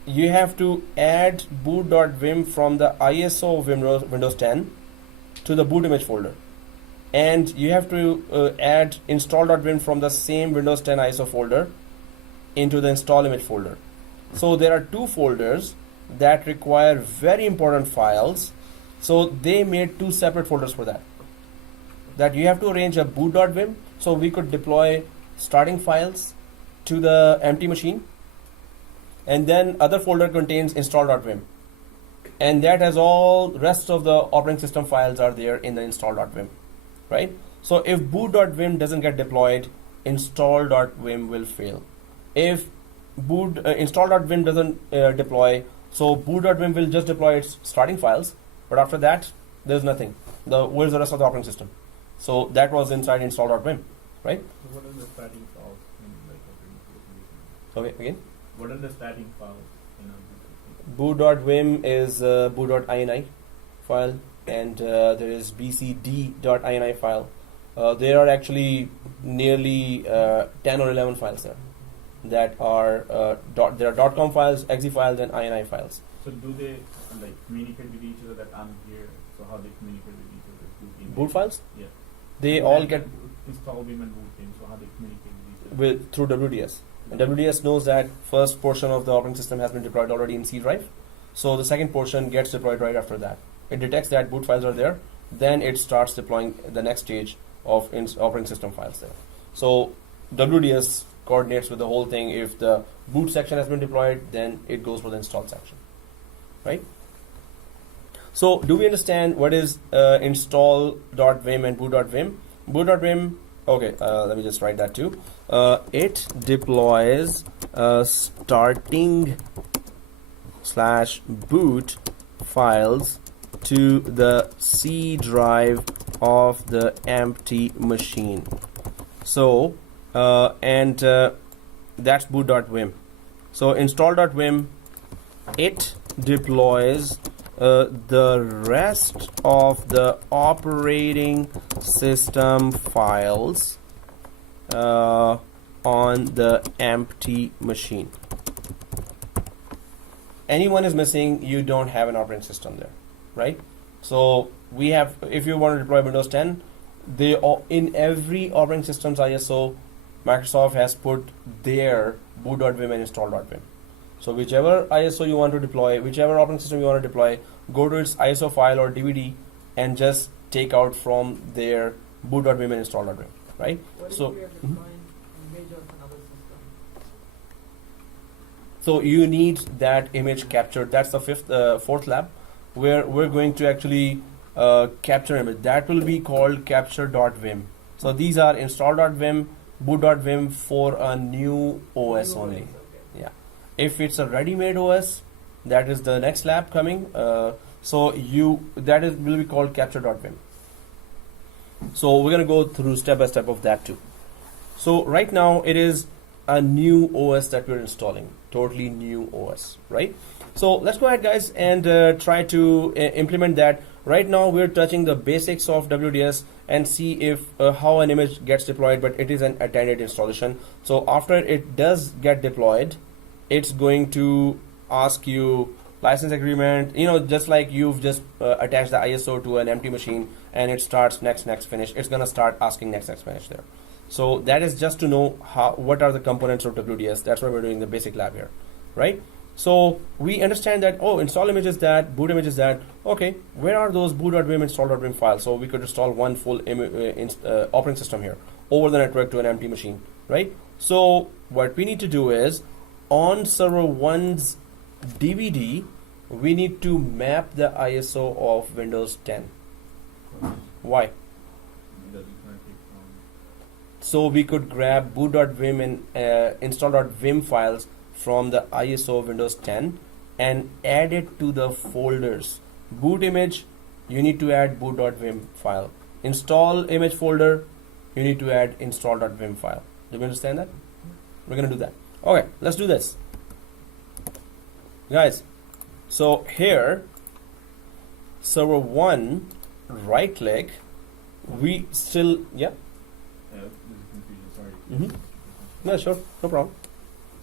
you have to add boot.vim from the ISO of Windows 10 to the boot image folder, and you have to add install.vim from the same Windows 10 ISO folder into the install image folder. So there are 2 folders that require very important files, so they made 2 separate folders for that. That you have to arrange a boot.vim, so we could deploy starting files to the empty machine, and then other folder contains install.vim, and that has all rest of the operating system files are there in the install.vim, right? So if boot.vim doesn't get deployed, install.vim will fail. If install.vim doesn't deploy, so boot.vim will just deploy its starting files, but after that there's nothing. Where's the rest of the operating system? So that was inside install.vim, right? So what are the starting files in like operating system? Okay, again. What are the starting files in a Boot.vim is boot.ini file, and there is bcd.ini file. There are actually nearly 10 or 11 files there that are there are .com files, exe files, and ini files. So do they like communicate with each other that I'm here? So how they communicate with each other? Boot files? Yeah. They all get install vim and boot vim. So how they communicate with each other? through WDS. And WDS knows that first portion of the operating system has been deployed already in C drive, so the second portion gets deployed right after that. It detects that boot files are there, then it starts deploying the next stage of operating system files there. So WDS coordinates with the whole thing. If the boot section has been deployed, then it goes for the install section, right? So do we understand what is install.vim and boot.vim? Boot.vim, okay, let me just write that too. It deploys starting /boot files to the C drive of the empty machine. So and that's boot.vim. So install.vim, it deploys the rest of the operating system files on the empty machine. Anyone is missing, you don't have an operating system there, right? So we have, if you want to deploy Windows 10, they all, in every operating system's ISO, Microsoft has put their boot.vim and install.vim. So whichever ISO you want to deploy, whichever operating system you want to deploy, go to its ISO file or DVD and just take out from their boot.vim and install.vim, right? What So, if we are deploying an image of another system? So you need that image captured. That's the fourth lab, where we're going to actually capture image. That will be called capture.vim. So these are install.vim, boot.vim for a new OS only. Okay. If it's a ready-made OS, that is the next lab coming. So will be called capture.vim. So we're gonna go through step by step of that too. So right now it is a new OS that we're installing, totally new OS, right? So let's go ahead, guys, and try to implement that. Right now we're touching the basics of WDS and see if how an image gets deployed, but it is an attended installation. So after it does get deployed, it's going to ask you license agreement, just like you've just attached the ISO to an empty machine and it starts next finish. It's gonna start asking next finish there. So that is just to know what are the components of WDS. That's why we're doing the basic lab here, right? So we understand that, install image is that, boot image is that. Okay, where are those boot.vim, install.vim files? So we could install one full operating system here over the network to an empty machine, right? So what we need to do is, on server 1's DVD, we need to map the ISO of Windows 10. Why? Because you can't take from. So we could grab boot.vim and install.vim files from the ISO of Windows 10 and add it to the folders. Boot image, you need to add boot.vim file. Install image folder, you need to add install.vim file. Do you understand that? We're gonna do that. Okay, let's do this, guys. So here, server 1, right click, we still, Yeah, this is confusion, sorry. No, sure, no problem.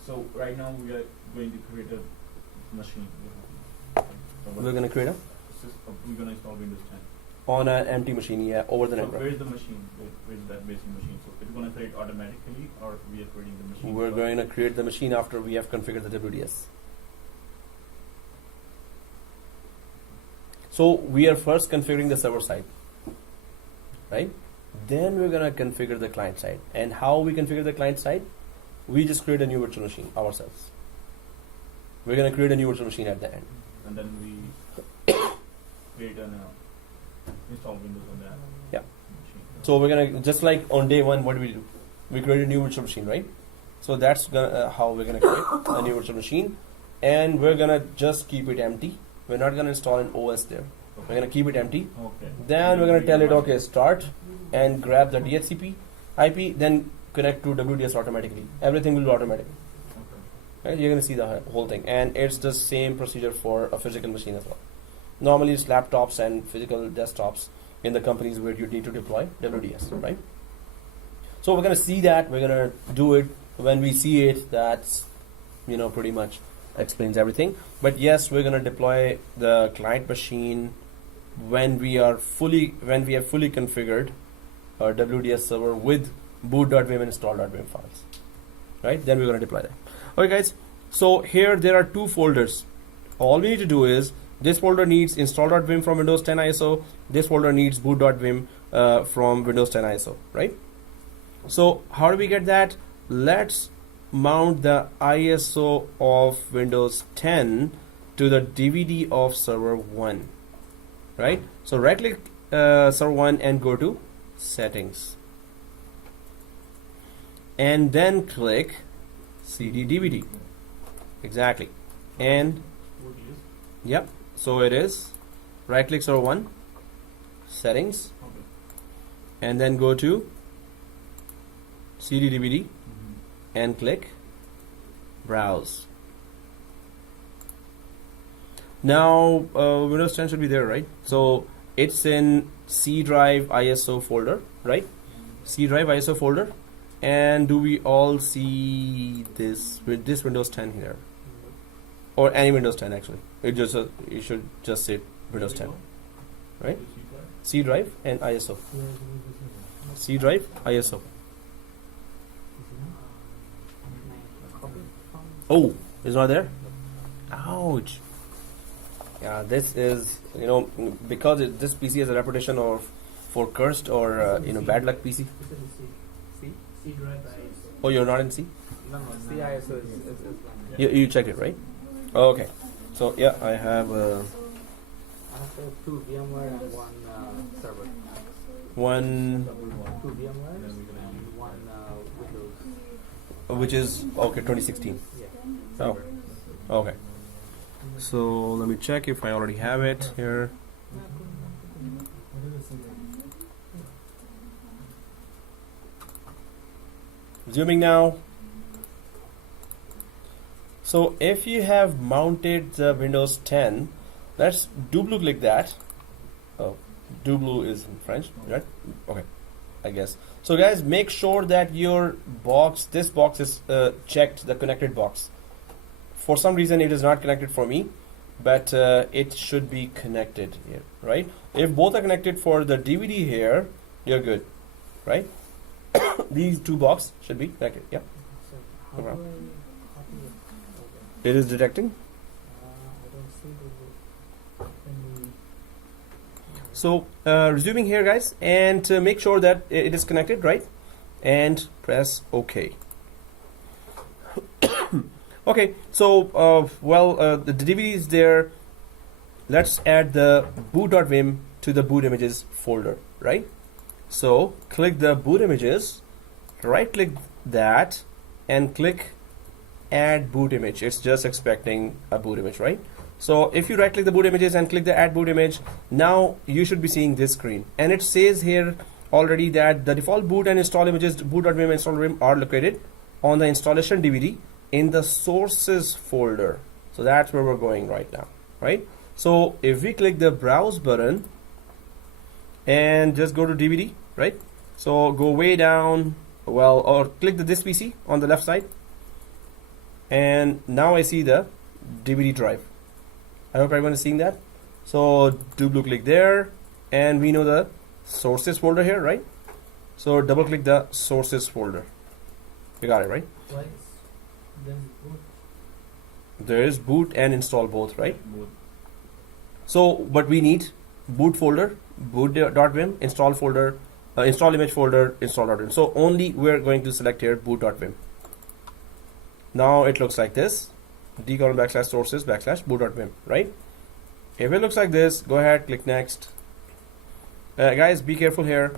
So right now we are going to create a machine. We're gonna create We're gonna install Windows 10. on an empty machine, over the So network. where's the machine? Where's that basic machine? So it's gonna create automatically, or we are creating the machine? We're going to create the machine after we have configured the WDS. So we are first configuring the server side, right? Then we're gonna configure the client side. And how we configure the client side? We just create a new virtual machine ourselves. We're gonna create a new virtual machine at the end. And then we create an install Windows on that. Yeah. Machine. So we're gonna, just like on day one, what do? We create a new virtual machine, right? So that's how we're gonna create a new virtual machine, and we're gonna just keep it empty. We're not gonna install an OS there. We're gonna keep it empty. Okay. Then we're gonna tell it, okay, start, and grab the DHCP IP, then connect to WDS automatically. Everything will be automatic. Okay. Right? You're gonna see the whole thing, and it's the same procedure for a physical machine as well. Normally, it's laptops and physical desktops in the companies where you need to deploy WDS, right? So we're gonna see that. We're gonna do it when we see it. That's pretty much explains everything. But yes, we're gonna deploy the client machine when we have fully configured our WDS server with boot.vim and install.vim files, right? Then we're gonna deploy that. Okay, guys. So here there are two folders. All we need to do is, this folder needs install.vim from Windows 10 ISO. This folder needs boot.vim from Windows 10 ISO, right? So how do we get that? Let's mount the ISO of Windows 10 to the DVD of server 1, right? So right click server 1 and go to settings, and then click CD DVD. Exactly. And yep, so it is right click server 1, settings, Okay. and then go to CD DVD and click browse. Now Windows 10 should be there, right? So it's in C drive ISO folder, right? C drive ISO folder. And do we all see this with this Windows 10 here, or any Windows 10 actually? You should just say Windows 10, right? C drive and ISO. C drive ISO. Oh, it's not there. Ouch. Yeah, this is, you know, because this PC has a reputation of for cursed or bad luck PC. This is the C. C drive ISO. Oh, you're not in C? No, CISO is You checked it, right? Okay. So yeah, I have I have 2 VMware and 1 server. one, 2 VMware and 1 Windows. which is okay, 2016. Yeah. Oh, okay. So let me check if I already have it here. Zooming now. So if you have mounted the Windows 10, let's double click that. Oh, double is in French, right? Okay, I guess. So guys, make sure that your box, this box is checked, the connected box. For some reason it is not connected for me, but it should be connected here, right? If both are connected for the DVD here, you're good, right? These two boxes should be connected. Yeah, So how No do I problem. copy it? Okay. it is detecting. I don't see the. So resuming here, guys, and make sure that it is connected, right? And press OK. Okay, so the DVD is there. Let's add the boot.vim to the boot images folder, right? So click the boot images, right click that, and click add boot image. It's just expecting a boot image, right? So if you right click the boot images and click the add boot image, now you should be seeing this screen, and it says here already that the default boot and install images boot.vim and install.vim are located on the installation DVD in the sources folder. So that's where we're going right now, right? So if we click the browse button and just go to DVD, right? So go way down, or click this PC on the left side, and now I see the DVD drive. I hope everyone is seeing that. So double click there, and we know the sources folder here, right? So double click the sources folder. You got it, right? Twice. Then boot. There is boot and install both, right? Both. So but we need boot folder, boot.vim, install folder, install image folder, install.vim. So only we're going to select here boot.vim. Now it looks like this: d:/sources /boot.vim, right? If it looks like this, go ahead, click next. Guys, be careful here.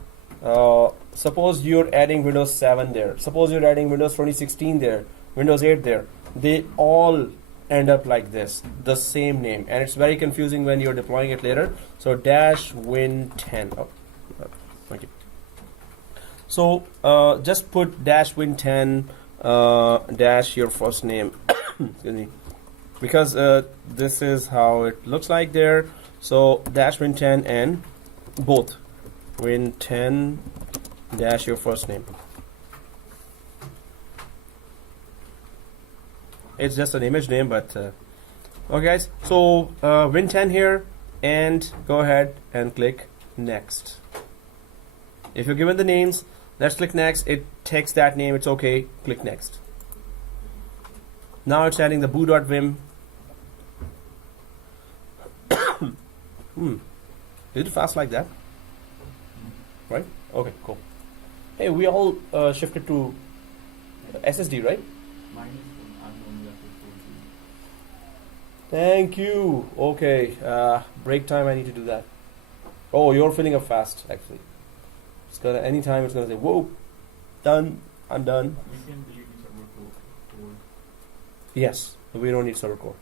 Suppose you're adding Windows 7 there. Suppose you're adding Windows 2016 there, Windows 8 there. They all end up like this, the same name, and it's very confusing when you're deploying it later. So -win10. Oh, thank you. So just put -win10 your first name. Excuse me, because this is how it looks like there. So -win10 and both win10 your first name. It's just an image name, but okay guys, so win10 here, and go ahead and click next. If you're given the names, let's click next. It takes that name, it's okay, click next. Now it's adding the boot.vim. Is it fast like that? Right? Okay, cool. Hey, we all shifted to SSD, right? Mine is unknown left is 4G. Thank you. Okay, break time. I need to do that. Oh, you're filling up fast. Actually, it's gonna anytime. It's gonna say, "Whoa, done. I'm done." We can delete the server code. Yes, we don't need server core.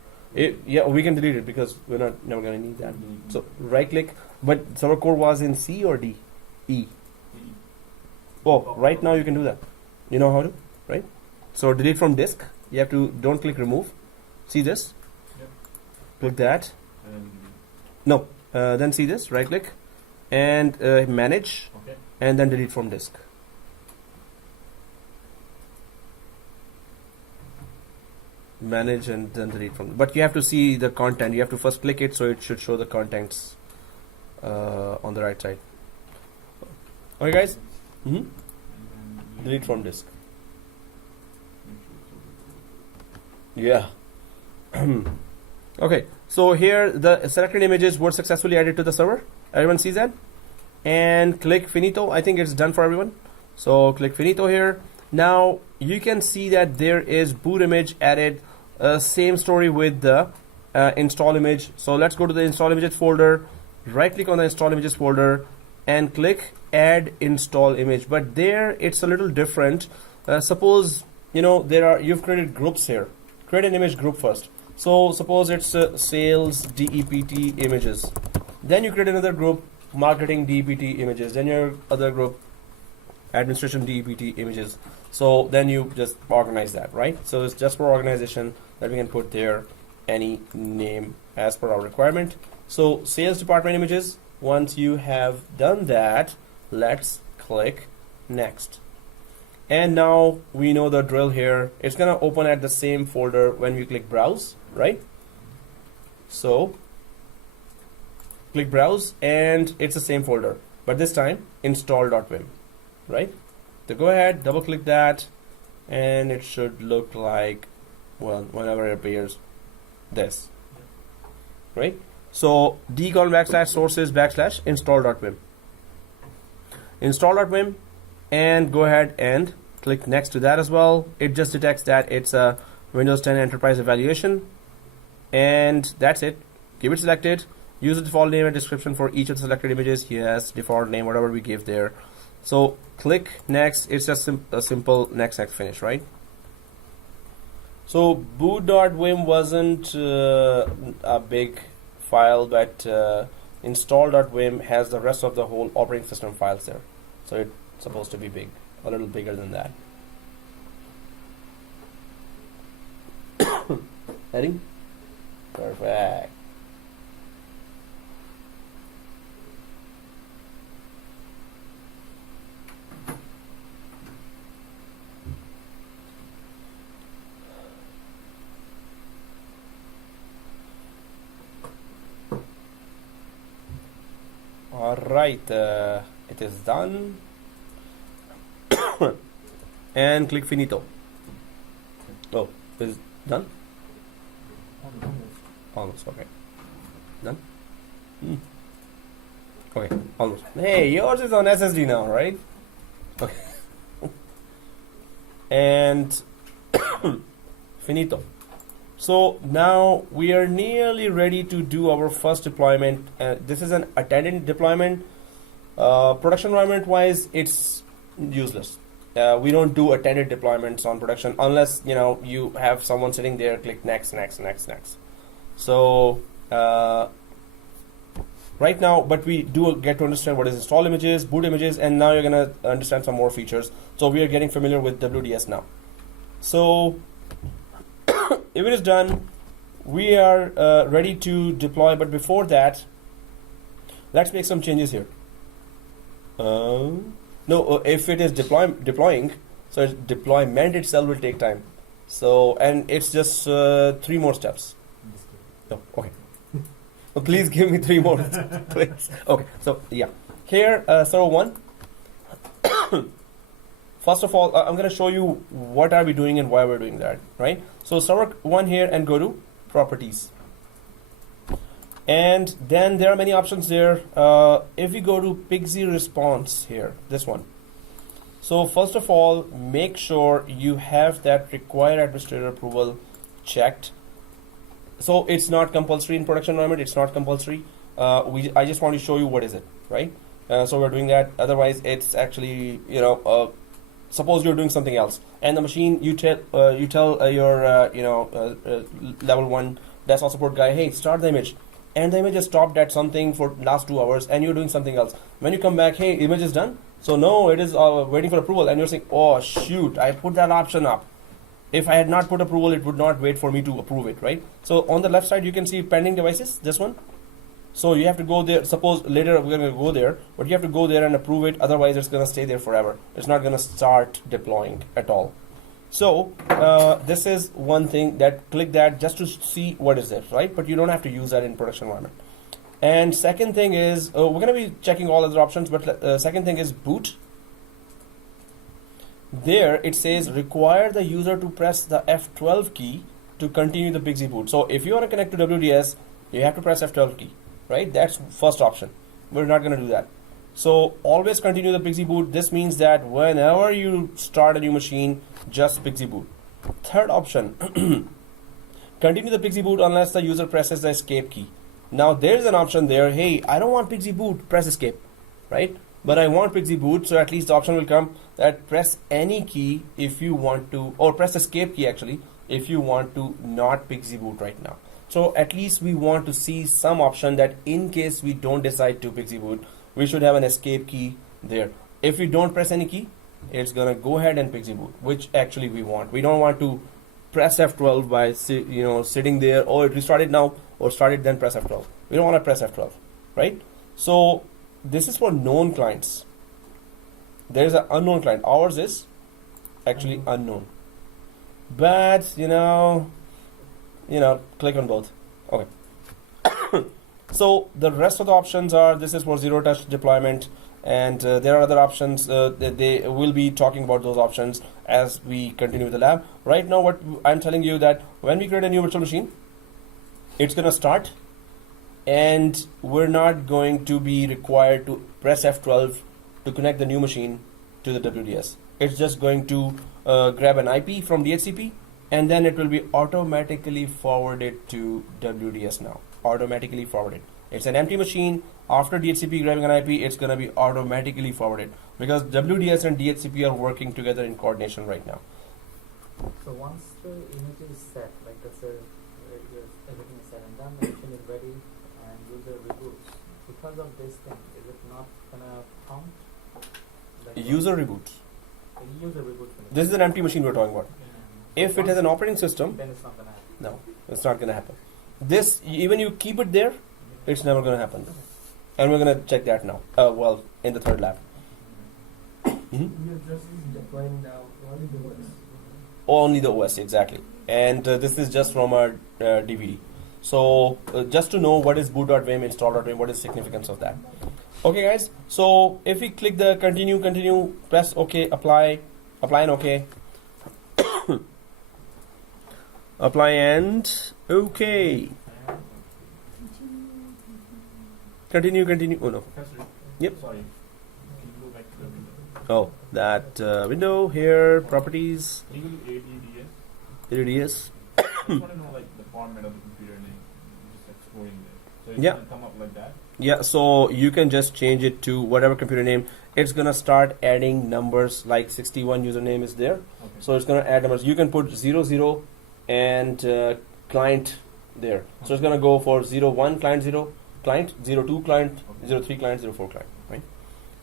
Yeah, we can delete it because we're never gonna need that. So right click. But server core was in C or D? E. Oh, right now you can do that. You know how to, right? So delete from disk. You have to, don't click remove. See this? Yep. Click that. And No. Then see this, right click and manage, okay. and then delete from disk. Manage and then delete from, but you have to see the content. You have to first click it, so it should show the contents on the right side. Okay guys. And then Delete from disk. make sure Yeah. Okay, so here the selected images were successfully added to the server. Everyone sees that? And click finito. I think it's done for everyone. So click finito here. Now you can see that there is boot image added. Same story with the install image. So let's go to the install images folder. Right click on the install images folder and click add install image. But there it's a little different. Suppose you've created groups here. Create an image group first. So suppose it's sales DEPT images. Then you create another group, marketing DEPT images. Then your other group, administration DEPT images. So then you just organize that, right? So it's just for organization that we can put there any name as per our requirement. So sales department images. Once you have done that, let's click next. And now we know the drill here. It's gonna open at the same folder when we click browse, right? So click browse and it's the same folder, but this time install.vim, right? So go ahead, double click that, and it should look like, well, whenever it appears, this, right? So d : /sources / install.vim. Install.vim, and go ahead and click next to that as well. It just detects that it's a Windows 10 Enterprise evaluation, and that's it. Keep it selected. Use the default name and description for each of the selected images. Yes, default name, whatever we give there. So click next. It's just a simple next finish, right? So boot.vim wasn't a big file, but install.vim has the rest of the whole operating system files there. So it's supposed to be big, a little bigger than that. Heading? Perfect. All right, it is done. And click finito. Oh, is done? Almost, okay. Done? Okay, almost. Hey, yours is on SSD now, right? Okay. And finito. So now we are nearly ready to do our first deployment. This is an attendant deployment. Production environment wise, it's useless. We don't do attended deployments on production unless you have someone sitting there. Click next. So right now, but we do get to understand what is install images, boot images, and now you're gonna understand some more features. So we are getting familiar with WDS now. So if it is done, we are ready to deploy. But before that, let's make some changes here. No, if it is deploying, so its deployment itself will take time. So, and it's just 3 more steps. No, okay. Well, please give me 3 more, please. Okay, so yeah, here server 1. First of all, I'm going to show you what are we doing and why we're doing that, right? So server 1 here, and go to properties. And then there are many options there. If we go to Pixie response here, this one. So first of all, make sure you have that require administrator approval checked. So it's not compulsory in production environment. It's not compulsory. I just want to show you what is it, right? So we're doing that. Otherwise, it's actually suppose you're doing something else, and the machine you tell your level 1 desktop support guy, hey, start the image. and the image is stopped at something for last 2 hours, and you're doing something else. When you come back, hey, image is done. So no, it is waiting for approval, and you're saying, oh shoot, I put that option up. If I had not put approval, it would not wait for me to approve it, right? So on the left side, you can see pending devices, this one. So you have to go there. Suppose later we're going to go there, but you have to go there and approve it. Otherwise, it's going to stay there forever. It's not going to start deploying at all. So this is one thing that click that just to see what is it, right? But you don't have to use that in production environment. And second thing is, we're going to be checking all other options, but second thing is boot. There it says require the user to press the F12 key to continue the PXE boot. So if you want to connect to WDS, you have to press F12 key, right? That's first option. We're not going to do that. So always continue the PXE boot. This means that whenever you start a new machine, just PXE boot. Third option, continue the PXE boot unless the user presses the escape key. Now there's an option there, hey, I don't want PXE boot, press escape, right? But I want PXE boot, so at least the option will come that press any key if you want to, or press escape key actually, if you want to not PXE boot right now. So at least we want to see some option that in case we don't decide to PXE boot, we should have an escape key there. If we don't press any key, it's gonna go ahead and PXE boot, which actually we want. We don't want to press F12 by sitting there, or it restarted now, or started then press F12. We don't want to press F12, right? So this is for known clients. There is an unknown client. Ours is actually unknown. But click on both. Okay. So the rest of the options are, this is for zero touch deployment, and there are other options that they will be talking about those options as we continue with the lab. Right now what I'm telling you that when we create a new virtual machine, it's going to start, and we're not going to be required to press F12 to connect the new machine to the WDS. It's just going to grab an IP from DHCP, and then it will be automatically forwarded to WDS now. Automatically forwarded. It's an empty machine. After DHCP grabbing an IP, it's going to be automatically forwarded because WDS and DHCP are working together in coordination right now. So once the image is set, like let's say everything is set and done, the machine is ready and user reboots. Because of this thing, is it not gonna count? Like User reboots. User reboots. This is an empty machine we're talking about. If it has an operating system, then it's not gonna happen. no, it's not going to happen. This, even you keep it there, it's never going to happen. And we're going to check that now. In the third lab. You're just deploying now only the OS. Only the OS, exactly. And this is just from our DVD. So just to know what is boot.vim, install.vim, what is the significance of that. Okay guys, so if we click the continue, press OK, apply and OK. Apply and OK. Continue. Oh no. Professor, Yep. sorry. Can you go back to the window? Oh, that window here, properties, Can you go to ADDS? ADS. I just want to know like the format of the computer name. Just exploring there. So it's Yeah. going to come up like that. Yeah, so you can just change it to whatever computer name. It's gonna start adding numbers, like 61 username is there. Okay. So it's gonna add numbers. You can put 00 and client there. So it's gonna go for 01 client 0 client, 02 client, 03 client, 04 client, right?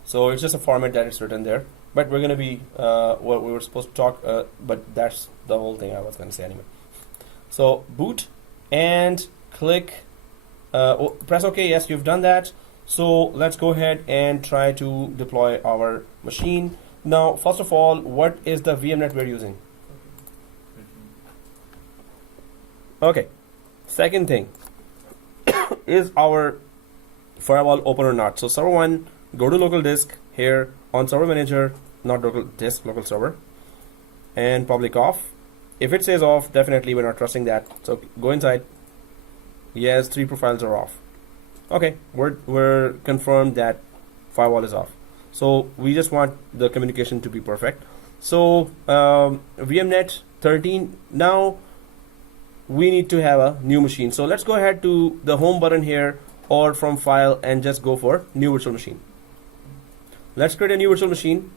So it's just a format that is written there. But we're gonna be what we were supposed to talk, but that's the whole thing I was gonna say anyway. So boot and click, press OK. Yes, you've done that. So let's go ahead and try to deploy our machine. Now, first of all, what is the VMnet we're using? Okay. Second thing, is our firewall open or not? So server 1, go to local disk here on server manager, not local disk, local server, and public off. If it says off, definitely we're not trusting that. So go inside. Yes, 3 profiles are off. Okay, we're confirmed that firewall is off. So we just want the communication to be perfect. So VMnet 13. Now we need to have a new machine. So let's go ahead to the home button here, or from file, and just go for new virtual machine. Let's create a new virtual machine.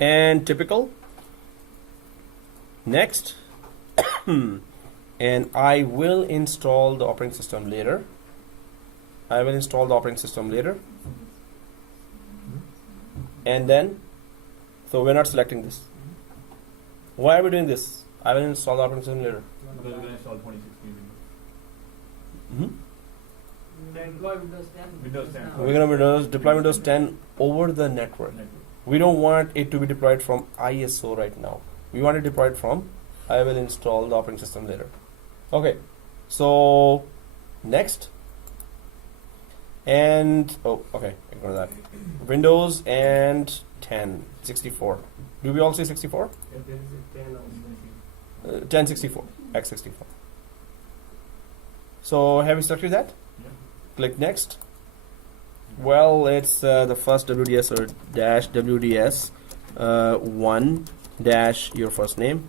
And typical. Next. and I will install the operating system later. And then, so we're not selecting this. Why are we doing this? I will install the operating system later. Because we're going to install 2016 Windows. Deploy Windows 10. Windows 10. now. We're going to deploy Windows 10 over the network. We don't want it to be deployed from ISO right now. We want it deployed from I will install the operating system later. Okay, so next. And okay, ignore that. Windows and 10, 64. Do we all say 64? If there is a 10 also. 1064, x64. So have you selected that? Yeah. Click next. Well, it's the first WDS or dash WDS 1 dash your first name.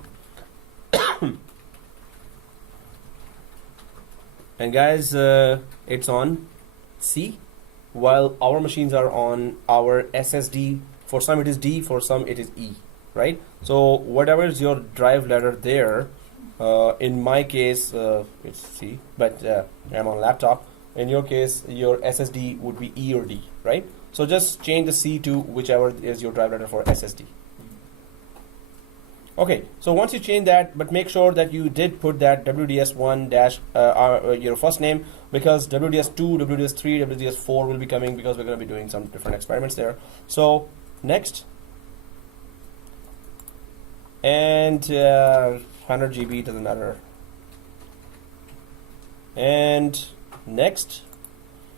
And guys, it's on C, while our machines are on our SSD. For some it is D, for some it is E, right? So whatever is your drive ladder there, in my case it's C, but I'm on laptop. In your case, your SSD would be E or D, right? So just change the C to whichever is your drive ladder for SSD. Okay, so once you change that, but make sure that you did put that WDS1 dash your first name, because WDS2, WDS3, WDS4 will be coming, because we're going to be doing some different experiments there. So next, and 100 GB doesn't matter. And next,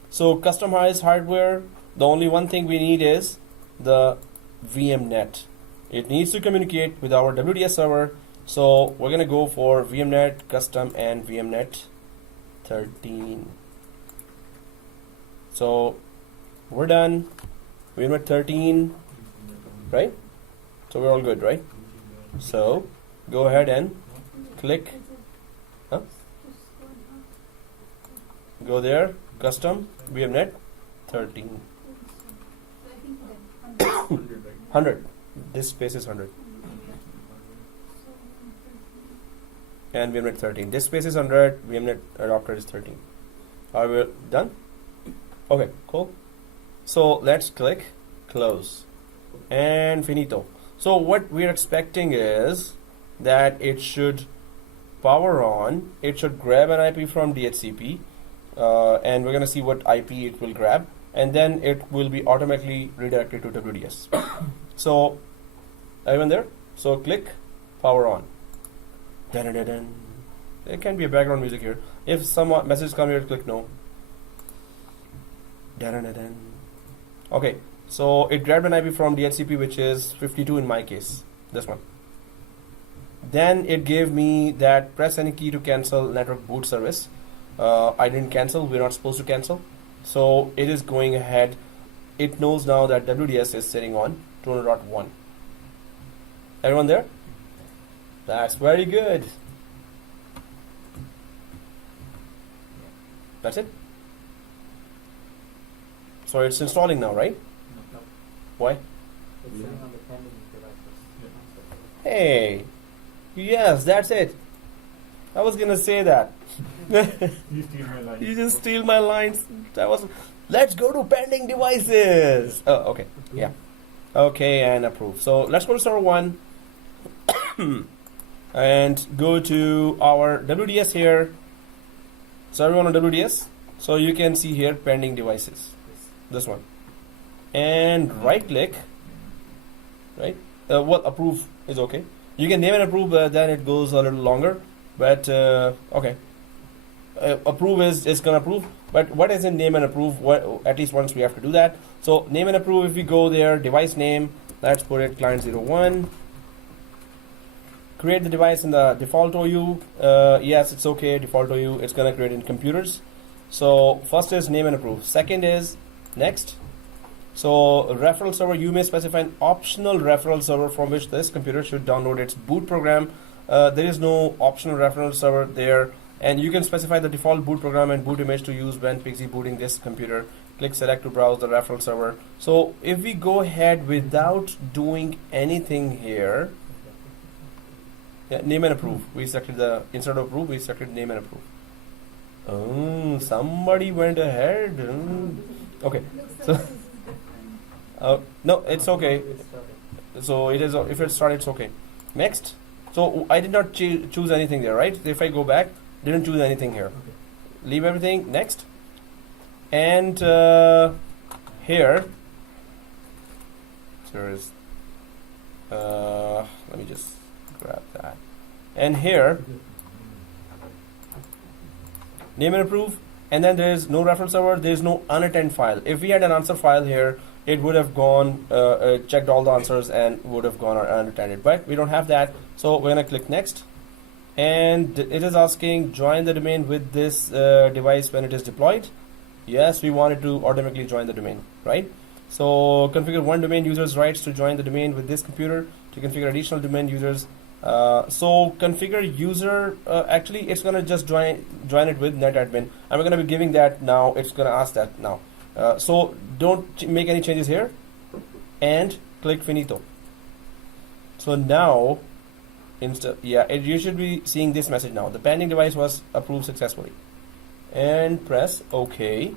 so customize hardware. The only one thing we need is the VMNet. It needs to communicate with our WDS server, so we're gonna go for VMNet custom and VMNet 13. So we're done. VMNet 13, right? So we're all good, right? So go ahead and click. Go there, custom VMNet 13. 100. This space is 100. And VMNet 13. This space is 100. VMNet adapter is 13. Are we done? Okay, cool. So let's click close and finito. So what we're expecting is that it should power on. It should grab an IP from DHCP, and we're gonna see what IP it will grab, and then it will be automatically redirected to WDS. So everyone there? So click power on. Dun, dun, dun, dun. There can be a background music here. If some messages come here, click no. Dun, dun, dun, dun. Okay, so it grabbed an IP from DHCP, which is 52 in my case, this one. Then it gave me that press any key to cancel network boot service. I didn't cancel, we're not supposed to cancel. So it is going ahead. It knows now that WDS is sitting on 200.1. Everyone there? That's very good. That's it. So it's installing now, right? Why? It's showing on the pending devices. Hey, yes, that's it. I was gonna say that. You steal my line. You just steal my lines. That was. Let's go to pending devices. Oh, okay. Yeah. Okay, and approve. So let's go to server 1 and go to our WDS here. Server 1 on WDS. So you can see here pending devices. This one. And right click. Right. Well, approve is okay. You can name and approve, then it goes a little longer. But okay. Approve is gonna approve. But what is in name and approve? At least once we have to do that. So name and approve, if we go there, device name, let's put it client 01. Create the device in the default OU. Yes, it's okay, default OU. It's gonna create in computers. So first is name and approve. Second is next. So referral server, you may specify an optional referral server from which this computer should download its boot program. There is no optional referral server there. And you can specify the default boot program and boot image to use when PXE booting this computer. Click select to browse the referral server. So if we go ahead without doing anything here, Yeah, name and approve. We selected the, instead of approve, we selected name and approve. Oh, somebody went ahead. Okay. So, no, it's okay. So it is, if it's started, it's okay. Next. So I did not choose anything there, right? If I go back, didn't choose anything here. Leave everything. Next. And here, there is. Let me just grab that. And here, name and approve. And then there is no reference server. There is no unattended file. If we had an answer file here, it would have gone, checked all the answers and would have gone unattended. But we don't have that. So we're gonna click next. And it is asking join the domain with this device when it is deployed. Yes, we wanted to automatically join the domain, right? So configure one domain user's rights to join the domain with this computer to configure additional domain users. So configure user, actually it's gonna just join it with netadmin. I'm gonna be giving that now. It's gonna ask that now. So don't make any changes here and click finito. So now, you should be seeing this message now. The pending device was approved successfully. And press OK.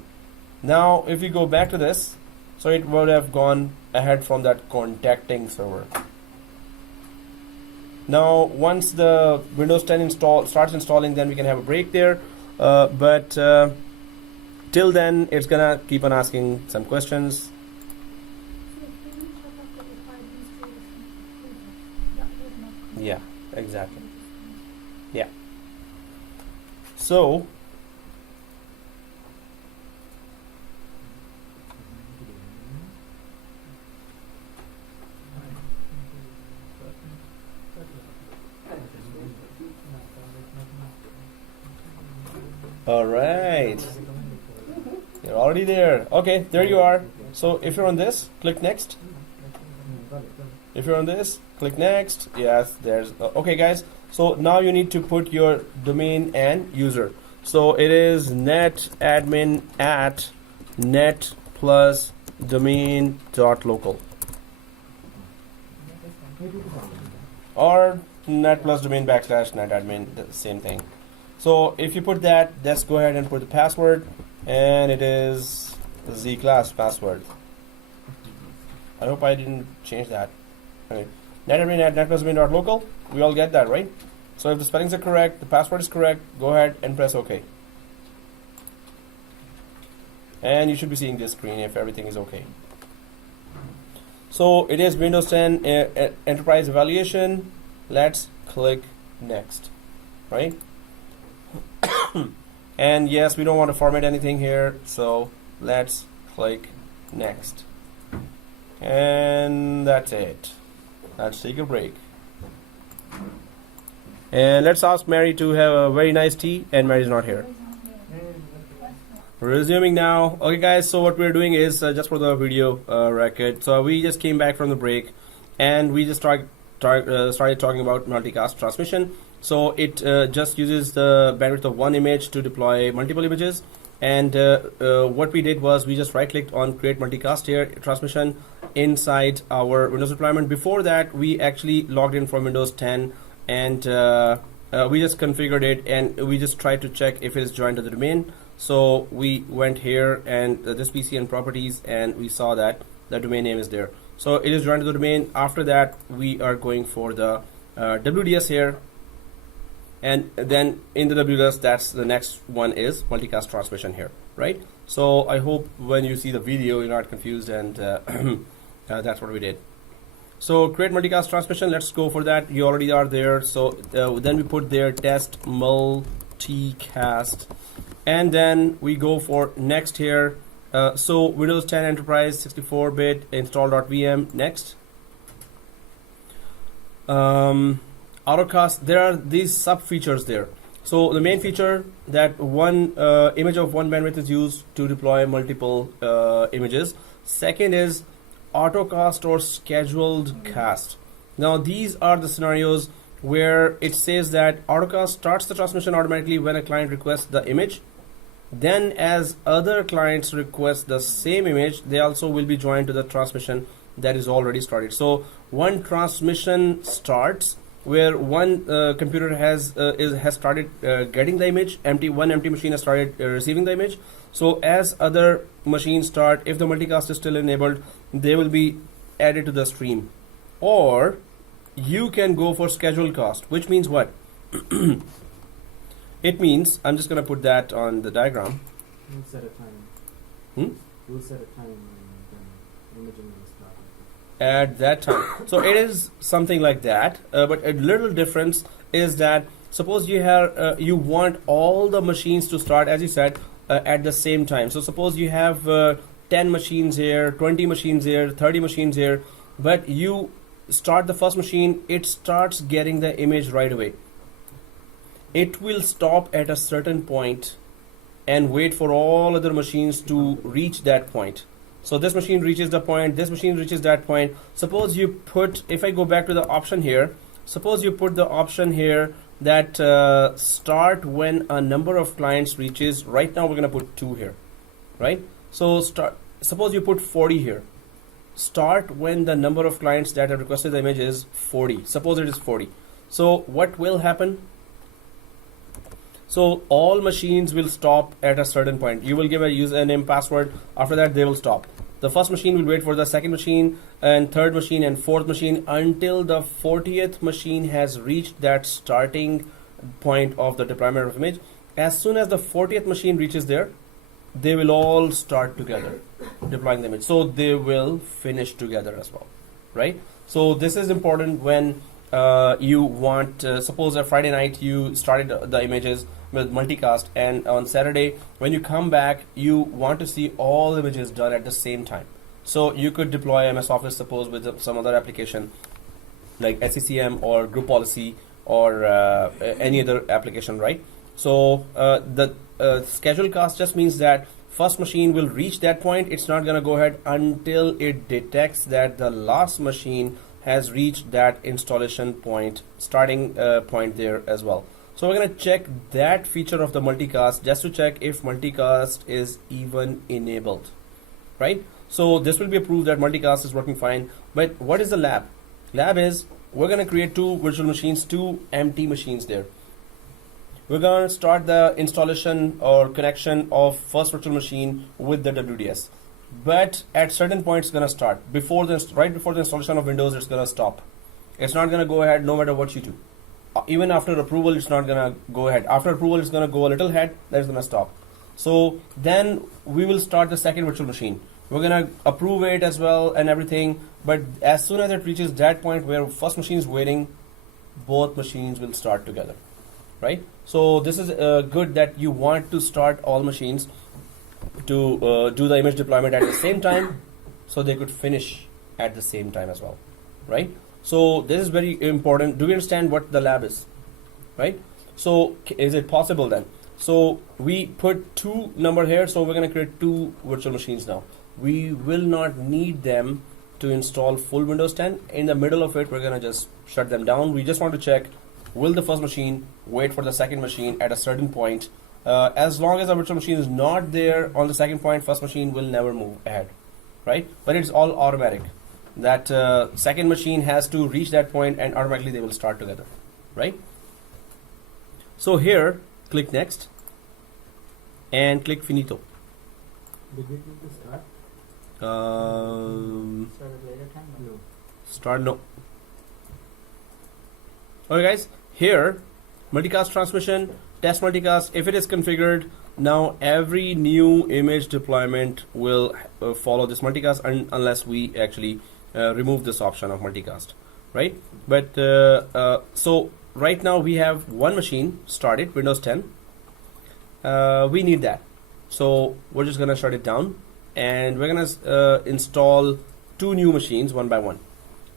Now, if we go back to this, so it would have gone ahead from that contacting server. Now, once the Windows 10 starts installing, then we can have a break there. But till then, it's gonna keep on asking some questions. Yeah, exactly. Yeah. So all right, you're already there. Okay, there you are. So if you're on this, click next. If you're on this, click next. Yes, there's okay guys, so now you need to put your domain and user. So it is netadmin at net plus domain dot local or net plus domain backslash netadmin, the same thing. So if you put that, let's go ahead and put the password, and it is the Z class password. I hope I didn't change that. Okay. Netadmin at net plus domain dot local. We all get that, right? So if the spellings are correct, the password is correct, go ahead and press OK. And you should be seeing this screen if everything is okay. So it is Windows 10 Enterprise Evaluation. Let's click next, right? And yes, we don't want to format anything here, so let's click next. And that's it. Let's take a break. And let's ask Mary to have a very nice tea, and Mary's not here. Resuming now. Okay guys, so what we're doing is just for the video record, so we just came back from the break and we just started talking about multicast transmission. So it just uses the bandwidth of one image to deploy multiple images, and what we did was we just right clicked on create multicast here transmission inside our Windows deployment. Before that, we actually logged in from Windows 10 and we just configured it, and we just tried to check if it is joined to the domain. So we went here and this PC and properties, and we saw that the domain name is there. So it is joined to the domain. After that, we are going for the WDS here, and then in the WDS, that's the next one is multicast transmission here, right? So I hope when you see the video, you're not confused, and that's what we did. So create multicast transmission, let's go for that. You already are there. So then we put there test multicast, and then we go for next here. So Windows 10 Enterprise 64-bit install.vm, next. Autocast, there are these sub features there. So the main feature that one image of one bandwidth is used to deploy multiple images. Second is autocast or scheduled cast. Now these are the scenarios where it says that autocast starts the transmission automatically when a client requests the image. Then as other clients request the same image, they also will be joined to the transmission that is already started. So one transmission starts, where one computer has started getting the image, one empty machine has started receiving the image. So as other machines start, if the multicast is still enabled, they will be added to the stream. Or you can go for scheduled cast, which means what? It means, I'm just going to put that on the diagram. We'll set a time. We'll set a time when imaging will start. At that time. So it is something like that, but a little difference is that suppose you have you want all the machines to start, as you said, at the same time. So suppose you have 10 machines here, 20 machines here, 30 machines here, but you start the first machine, it starts getting the image right away. It will stop at a certain point and wait for all other machines to reach that point. So this machine reaches the point, this machine reaches that point. Suppose you put, if I go back to the option here, suppose you put the option here that start when a number of clients reaches. Right now we're going to put 2 here, right? So suppose you put 40 here. Start when the number of clients that have requested the image is 40. Suppose it is 40. So what will happen? So all machines will stop at a certain point. You will give a username, password. After that, they will stop. The first machine will wait for the second machine and third machine and fourth machine until the 40th machine has reached that starting point of the deployment of image. As soon as the 40th machine reaches there, they will all start together deploying the image. So they will finish together as well, right? So this is important when you want, suppose a Friday night you started the images with multicast, and on Saturday when you come back you want to see all images done at the same time. So you could deploy MS Office, suppose with some other application like SCCM or group policy or any other application, right? So the schedule cast just means that first machine will reach that point. It's not going to go ahead until it detects that the last machine has reached that installation point, starting point there as well. So we're going to check that feature of the multicast just to check if multicast is even enabled, right? So this will be a proof that multicast is working fine. But what is the lab? Lab is we're going to create 2 virtual machines, 2 empty machines there. We're going to start the installation or connection of first virtual machine with the WDS. But at certain points it's going to start. Right before the installation of Windows, it's going to stop. It's not going to go ahead no matter what you do. Even after approval, it's not going to go ahead. After approval, it's going to go a little ahead, then it's going to stop. So then we will start the second virtual machine. We're going to approve it as well and everything. But as soon as it reaches that point where first machine is waiting, both machines will start together, right? So this is good that you want to start all machines to do the image deployment at the same time, so they could finish at the same time as well, right? So this is very important. Do we understand what the lab is, right? So is it possible then? So we put 2 number here, so we're going to create 2 virtual machines now. We will not need them to install full Windows 10. In the middle of it, we're going to just shut them down. We just want to check, will the first machine wait for the second machine at a certain point? As long as the virtual machine is not there on the second point, first machine will never move ahead, right? But it's all automatic. That second machine has to reach that point and automatically they will start together, right? So here, click next and click finito. Did we click the start? Start at later time? No. Start no. Okay guys, here multicast transmission, test multicast, if it is configured, now every new image deployment will follow this multicast unless we actually remove this option of multicast, right? But so right now we have 1 machine started, Windows 10. We need that, so we're just gonna shut it down and we're gonna install 2 new machines one by one.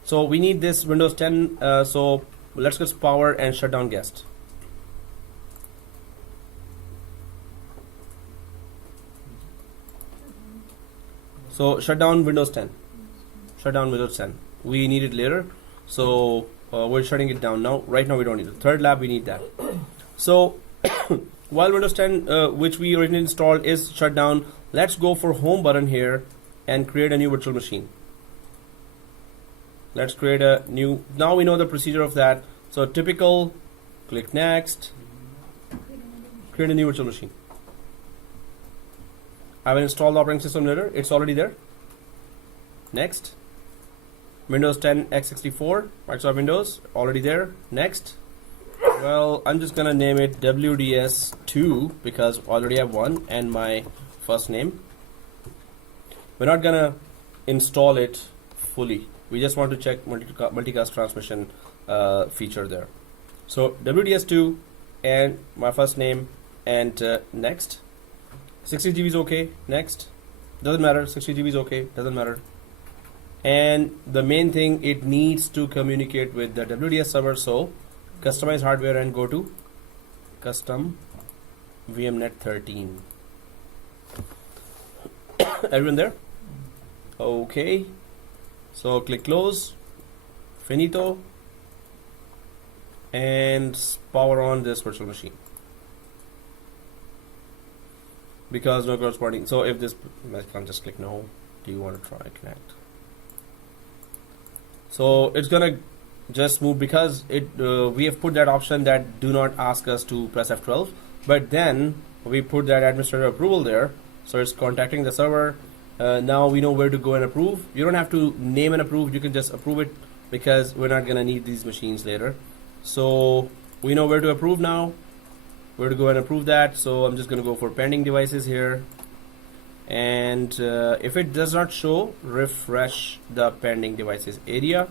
So we need this Windows 10, so let's go to power and shut down guest. So shut down Windows 10. Shut down Windows 10. We need it later, so we're shutting it down now. Right now we don't need it. Third lab, we need that. So while Windows 10, which we originally installed, is shut down, let's go for home button here and create a new virtual machine. Let's create a new. Now we know the procedure of that. So typical, click next, create a new virtual machine. I will install the operating system later. It's already there. Next. Windows 10 x64, Microsoft Windows, already there. Next. Well, I'm just gonna name it WDS 2 because I already have one and my first name. We're not gonna install it fully. We just want to check multicast transmission feature there. So WDS 2 and my first name and next. 60 GB is okay. Next. Doesn't matter. 60 GB is okay. Doesn't matter. And the main thing, it needs to communicate with the WDS server. So customize hardware and go to custom VMnet 13. Everyone there? Okay. So click close. Finito. And power on this virtual machine. Because no corresponding. So if this, I can't just click no. Do you want to try connect? So it's gonna just move because it we have put that option that do not ask us to press F12, but then we put that administrator approval there, so it's contacting the server. Now we know where to go and approve. You don't have to name and approve, you can just approve it because we're not gonna need these machines later. So we know where to approve now, where to go and approve that. So I'm just gonna go for pending devices here, and if it does not show, refresh the pending devices area.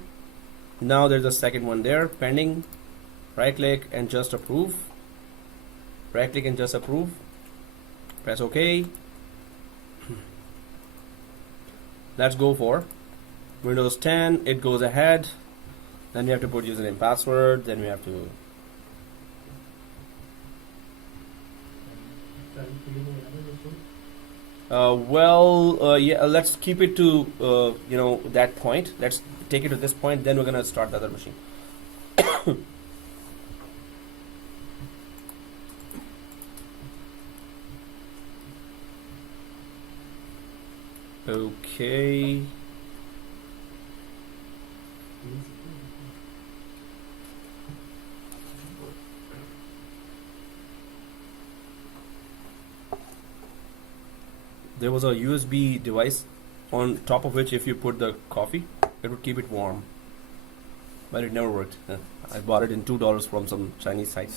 Now there's a second one there, pending. Right click and just approve. Right click and just approve. Press OK. Let's go for Windows 10. It goes ahead. Then we have to put username, password. Then we have to. Yeah, let's keep it to that point. Let's take it to this point, then we're gonna start the other machine. Okay. There was a USB device on top of which if you put the coffee, it would keep it warm. But it never worked. I bought it in $2 from some Chinese site.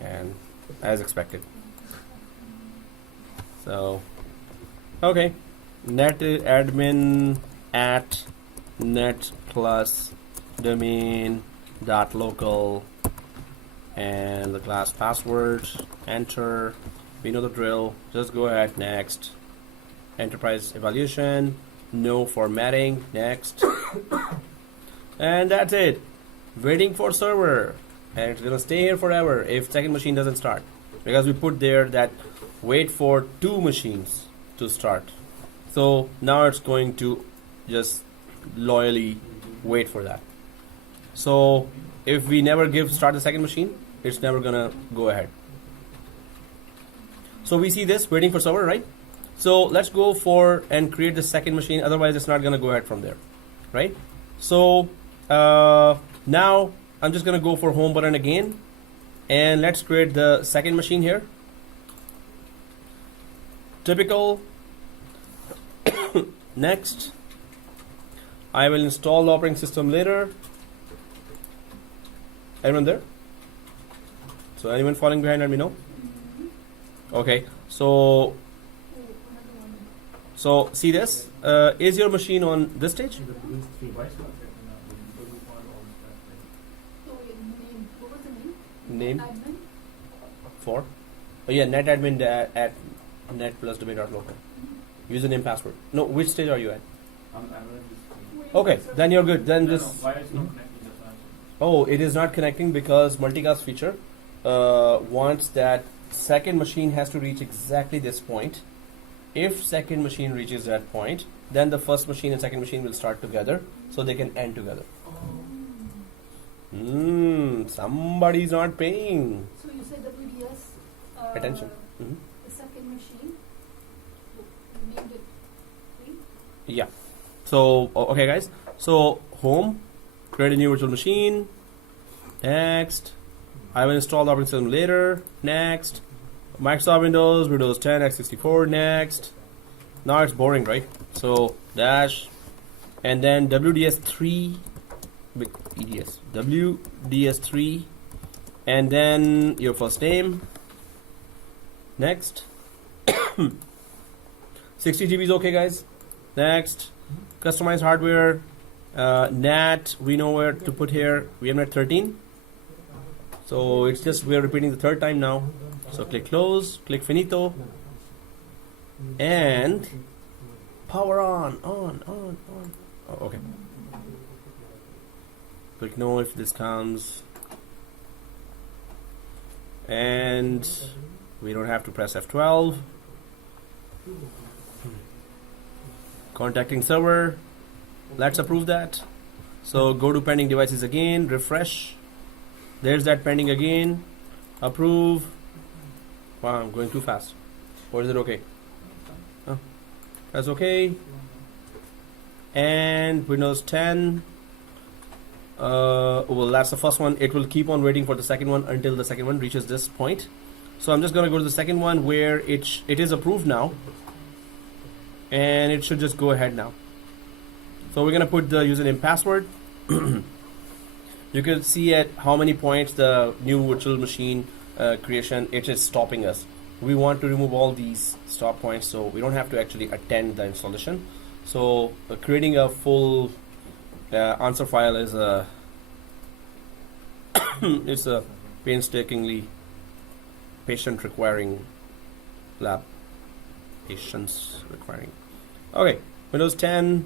And as expected. So, okay. netadmin at net plus domain dot local and the class password, enter. We know the drill. Just go ahead, next. Enterprise evaluation, no formatting, next. And that's it. Waiting for server. And it's gonna stay here forever if second machine doesn't start. Because we put there that wait for 2 machines to start. So now it's going to just loyally wait for that. So if we never start the second machine, it's never gonna go ahead. So we see this waiting for server, right? So let's go for and create the second machine, otherwise it's not gonna go ahead from there, right? So now I'm just gonna go for home button again, and let's create the second machine here. Typical. Next, I will install the operating system later. Everyone there? So anyone falling behind, let me know. Okay, so see this. Is your machine on this stage? Why is not getting because you found all this stuff, right? So your name, what was the name? Name Admin? for? Oh yeah, netadmin at net plus domain.local. Username, password. No, which stage are you at? I'm just Okay, then you're good. Then no, just why is not connecting the transfer? oh, it is not connecting because multicast feature wants that second machine has to reach exactly this point. If second machine reaches that point, then the first machine and second machine will start together, so they can end together. Somebody's not paying So you said WDS. attention. The second machine. You named it. Right? Yeah. So okay, guys. So home, create a new virtual machine, Next. I will install the operating system later. Next. Microsoft Windows 10, x64. Next. Now it's boring, right? So dash, and then WDS3, big EDS, WDS3, and then your first name. Next. 60 GB is okay, guys. Next. Customize hardware. NAT, we know where to put here. We have NAT 13. So it's just we are repeating the third time now. So click close, click finito, and power on. Oh, okay. Click no if this comes, and we don't have to press F12. Contacting server. Let's approve that. So go to pending devices again, refresh. There's that pending again. Approve. Wow, I'm going too fast. Or is it okay? Oh, that's okay. And Windows 10. Well, that's the first one. It will keep on waiting for the second one until the second one reaches this point. So I'm just going to go to the second one where it is approved now. And it should just go ahead now. So we're going to put the username password. You can see at how many points the new virtual machine creation, it is stopping us. We want to remove all these stop points so we don't have to actually attend the installation. So creating a full answer file is a it's a painstakingly patient requiring lab. Patience requiring. Okay, Windows 10,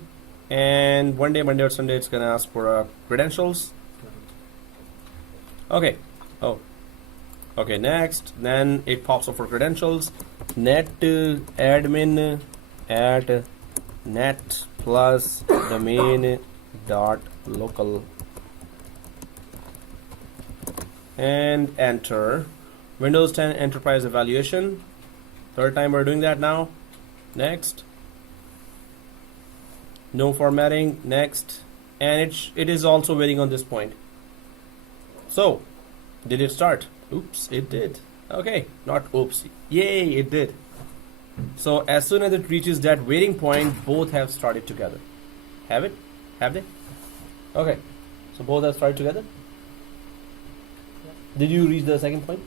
and one day, Monday or Sunday, it's gonna ask for credentials. Okay. Oh. Okay. Next, then it pops up for credentials. Net admin at net plus domain dot local, and enter. Windows 10 Enterprise Evaluation. Third time we're doing that now. Next. No formatting. Next. And it is also waiting on this point. So, did it start? Oops, it did. Okay, not oops. Yay, it did. So as soon as it reaches that waiting point, both have started together. Have it? Have they? Okay. So both have started together? Did you reach the second point?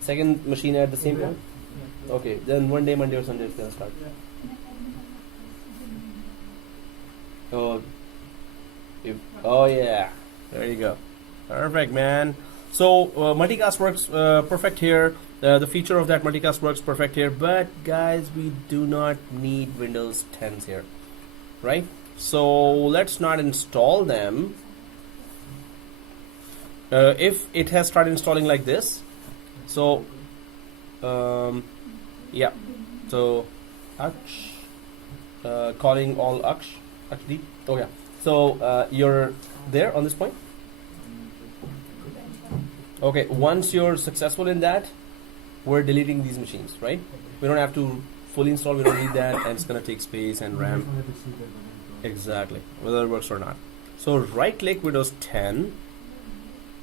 Second machine at the same point? Okay, then one day, Monday or Sunday, it's gonna start. Oh yeah, there you go. Perfect, man. So multicast works perfect here. The feature of that multicast works perfect here. But guys, we do not need Windows 10s here, right? So let's not install them. If it has started installing like this, so yeah, so calling all actually. Oh yeah. So you're there on this point. Okay. Once you're successful in that, we're deleting these machines, right? We don't have to fully install. We don't need that, and it's gonna take space and RAM. Exactly. Whether it works or not. So right-click Windows 10.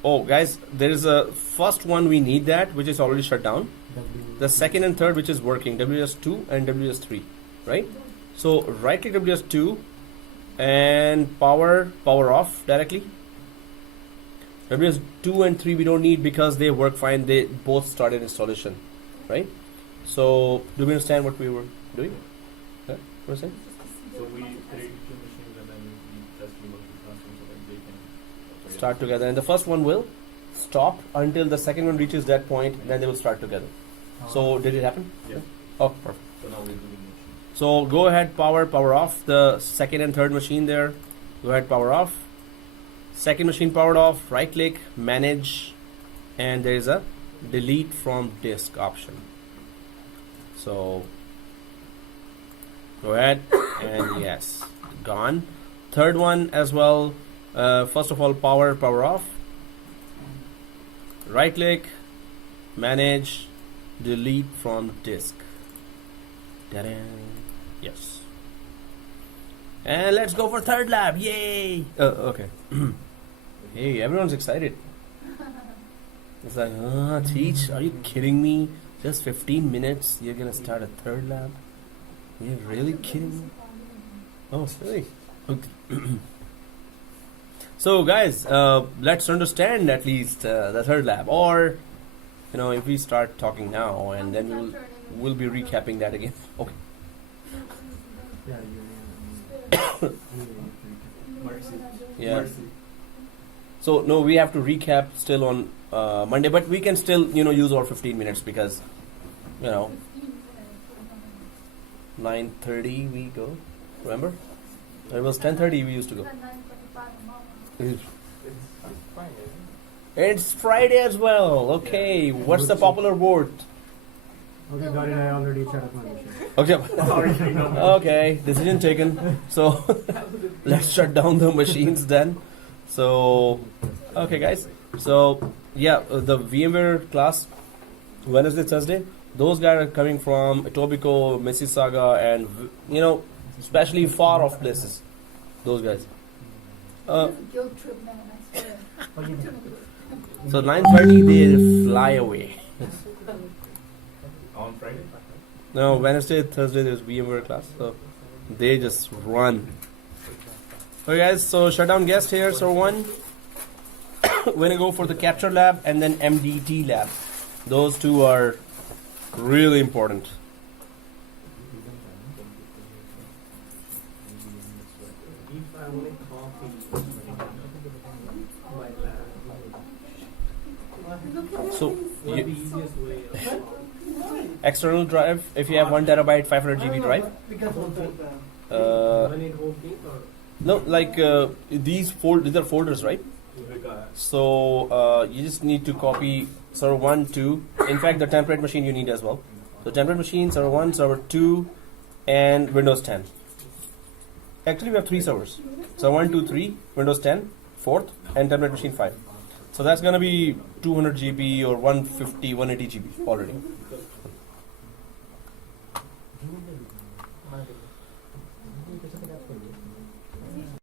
Oh, guys, there is a first one we need that, which is already shut down. The second and third, which is working, WDS2 and WDS3, right? So right-click WDS2 and power off directly. WDS2 and 3 we don't need because they work fine. They both started installation, right? So do we understand what we were doing? What was it? So we create two machines and then we just remove the transfer so that they can Start together, and the first one will stop until the second one reaches that point. Then they will start together. So did it happen? Yeah. Oh, perfect. So now we're doing machines. So go ahead, power off the second and third machine there. Go ahead, power off. Second machine powered off. Right click, manage, and there is a delete from disk option. So go ahead and yes, gone. Third one as well. First of all, power off. Right click, manage, delete from disk. Ta-da. Yes. And let's go for third lab. Yay! Okay. Hey, everyone's excited. It's like, teach? Are you kidding me? Just 15 minutes, you're gonna start a third lab? You're really kidding me? Oh, really? Okay. So, guys, let's understand at least the third lab. Or, if we start talking now, and then we'll be recapping that again. Okay. Yeah, Mercy. Yeah. Mercy. So, no, we have to recap still on Monday, but we can still, use our 15 minutes because, 9:30 we go. Remember? It was 10:30 we used to go. It's fine, isn't It's Friday as well. Okay, what's the popular word? Okay, got it. I already shut up my machine. Okay. Okay, decision taken. So let's shut down the machines then. So, okay, guys. So yeah, the VMware class Wednesday, Thursday. Those guys are coming from Etobicoke, Mississauga, and especially far off places. Those guys. Guilt trip, man, I swear. So 9:30 they fly away. On Friday? No, Wednesday, Thursday there's VMware class, so they just run. Okay, guys. So shutdown guest here. So one, we're gonna go for the capture lab and then MDT lab. Those two are really important. If I want to copy my lab, So what is the easiest way of external drive, if you have 1 terabyte 500 GB drive, running whole thing or no, like these are folders, right? So you just need to copy server 1, 2. In fact, the template machine you need as well. So template machine, server 1, server 2, and Windows 10. Actually, we have 3 servers. So 1, 2, 3, Windows 10, 4th, and template machine 5. So that's gonna be 200 GB or 150, 180 GB already.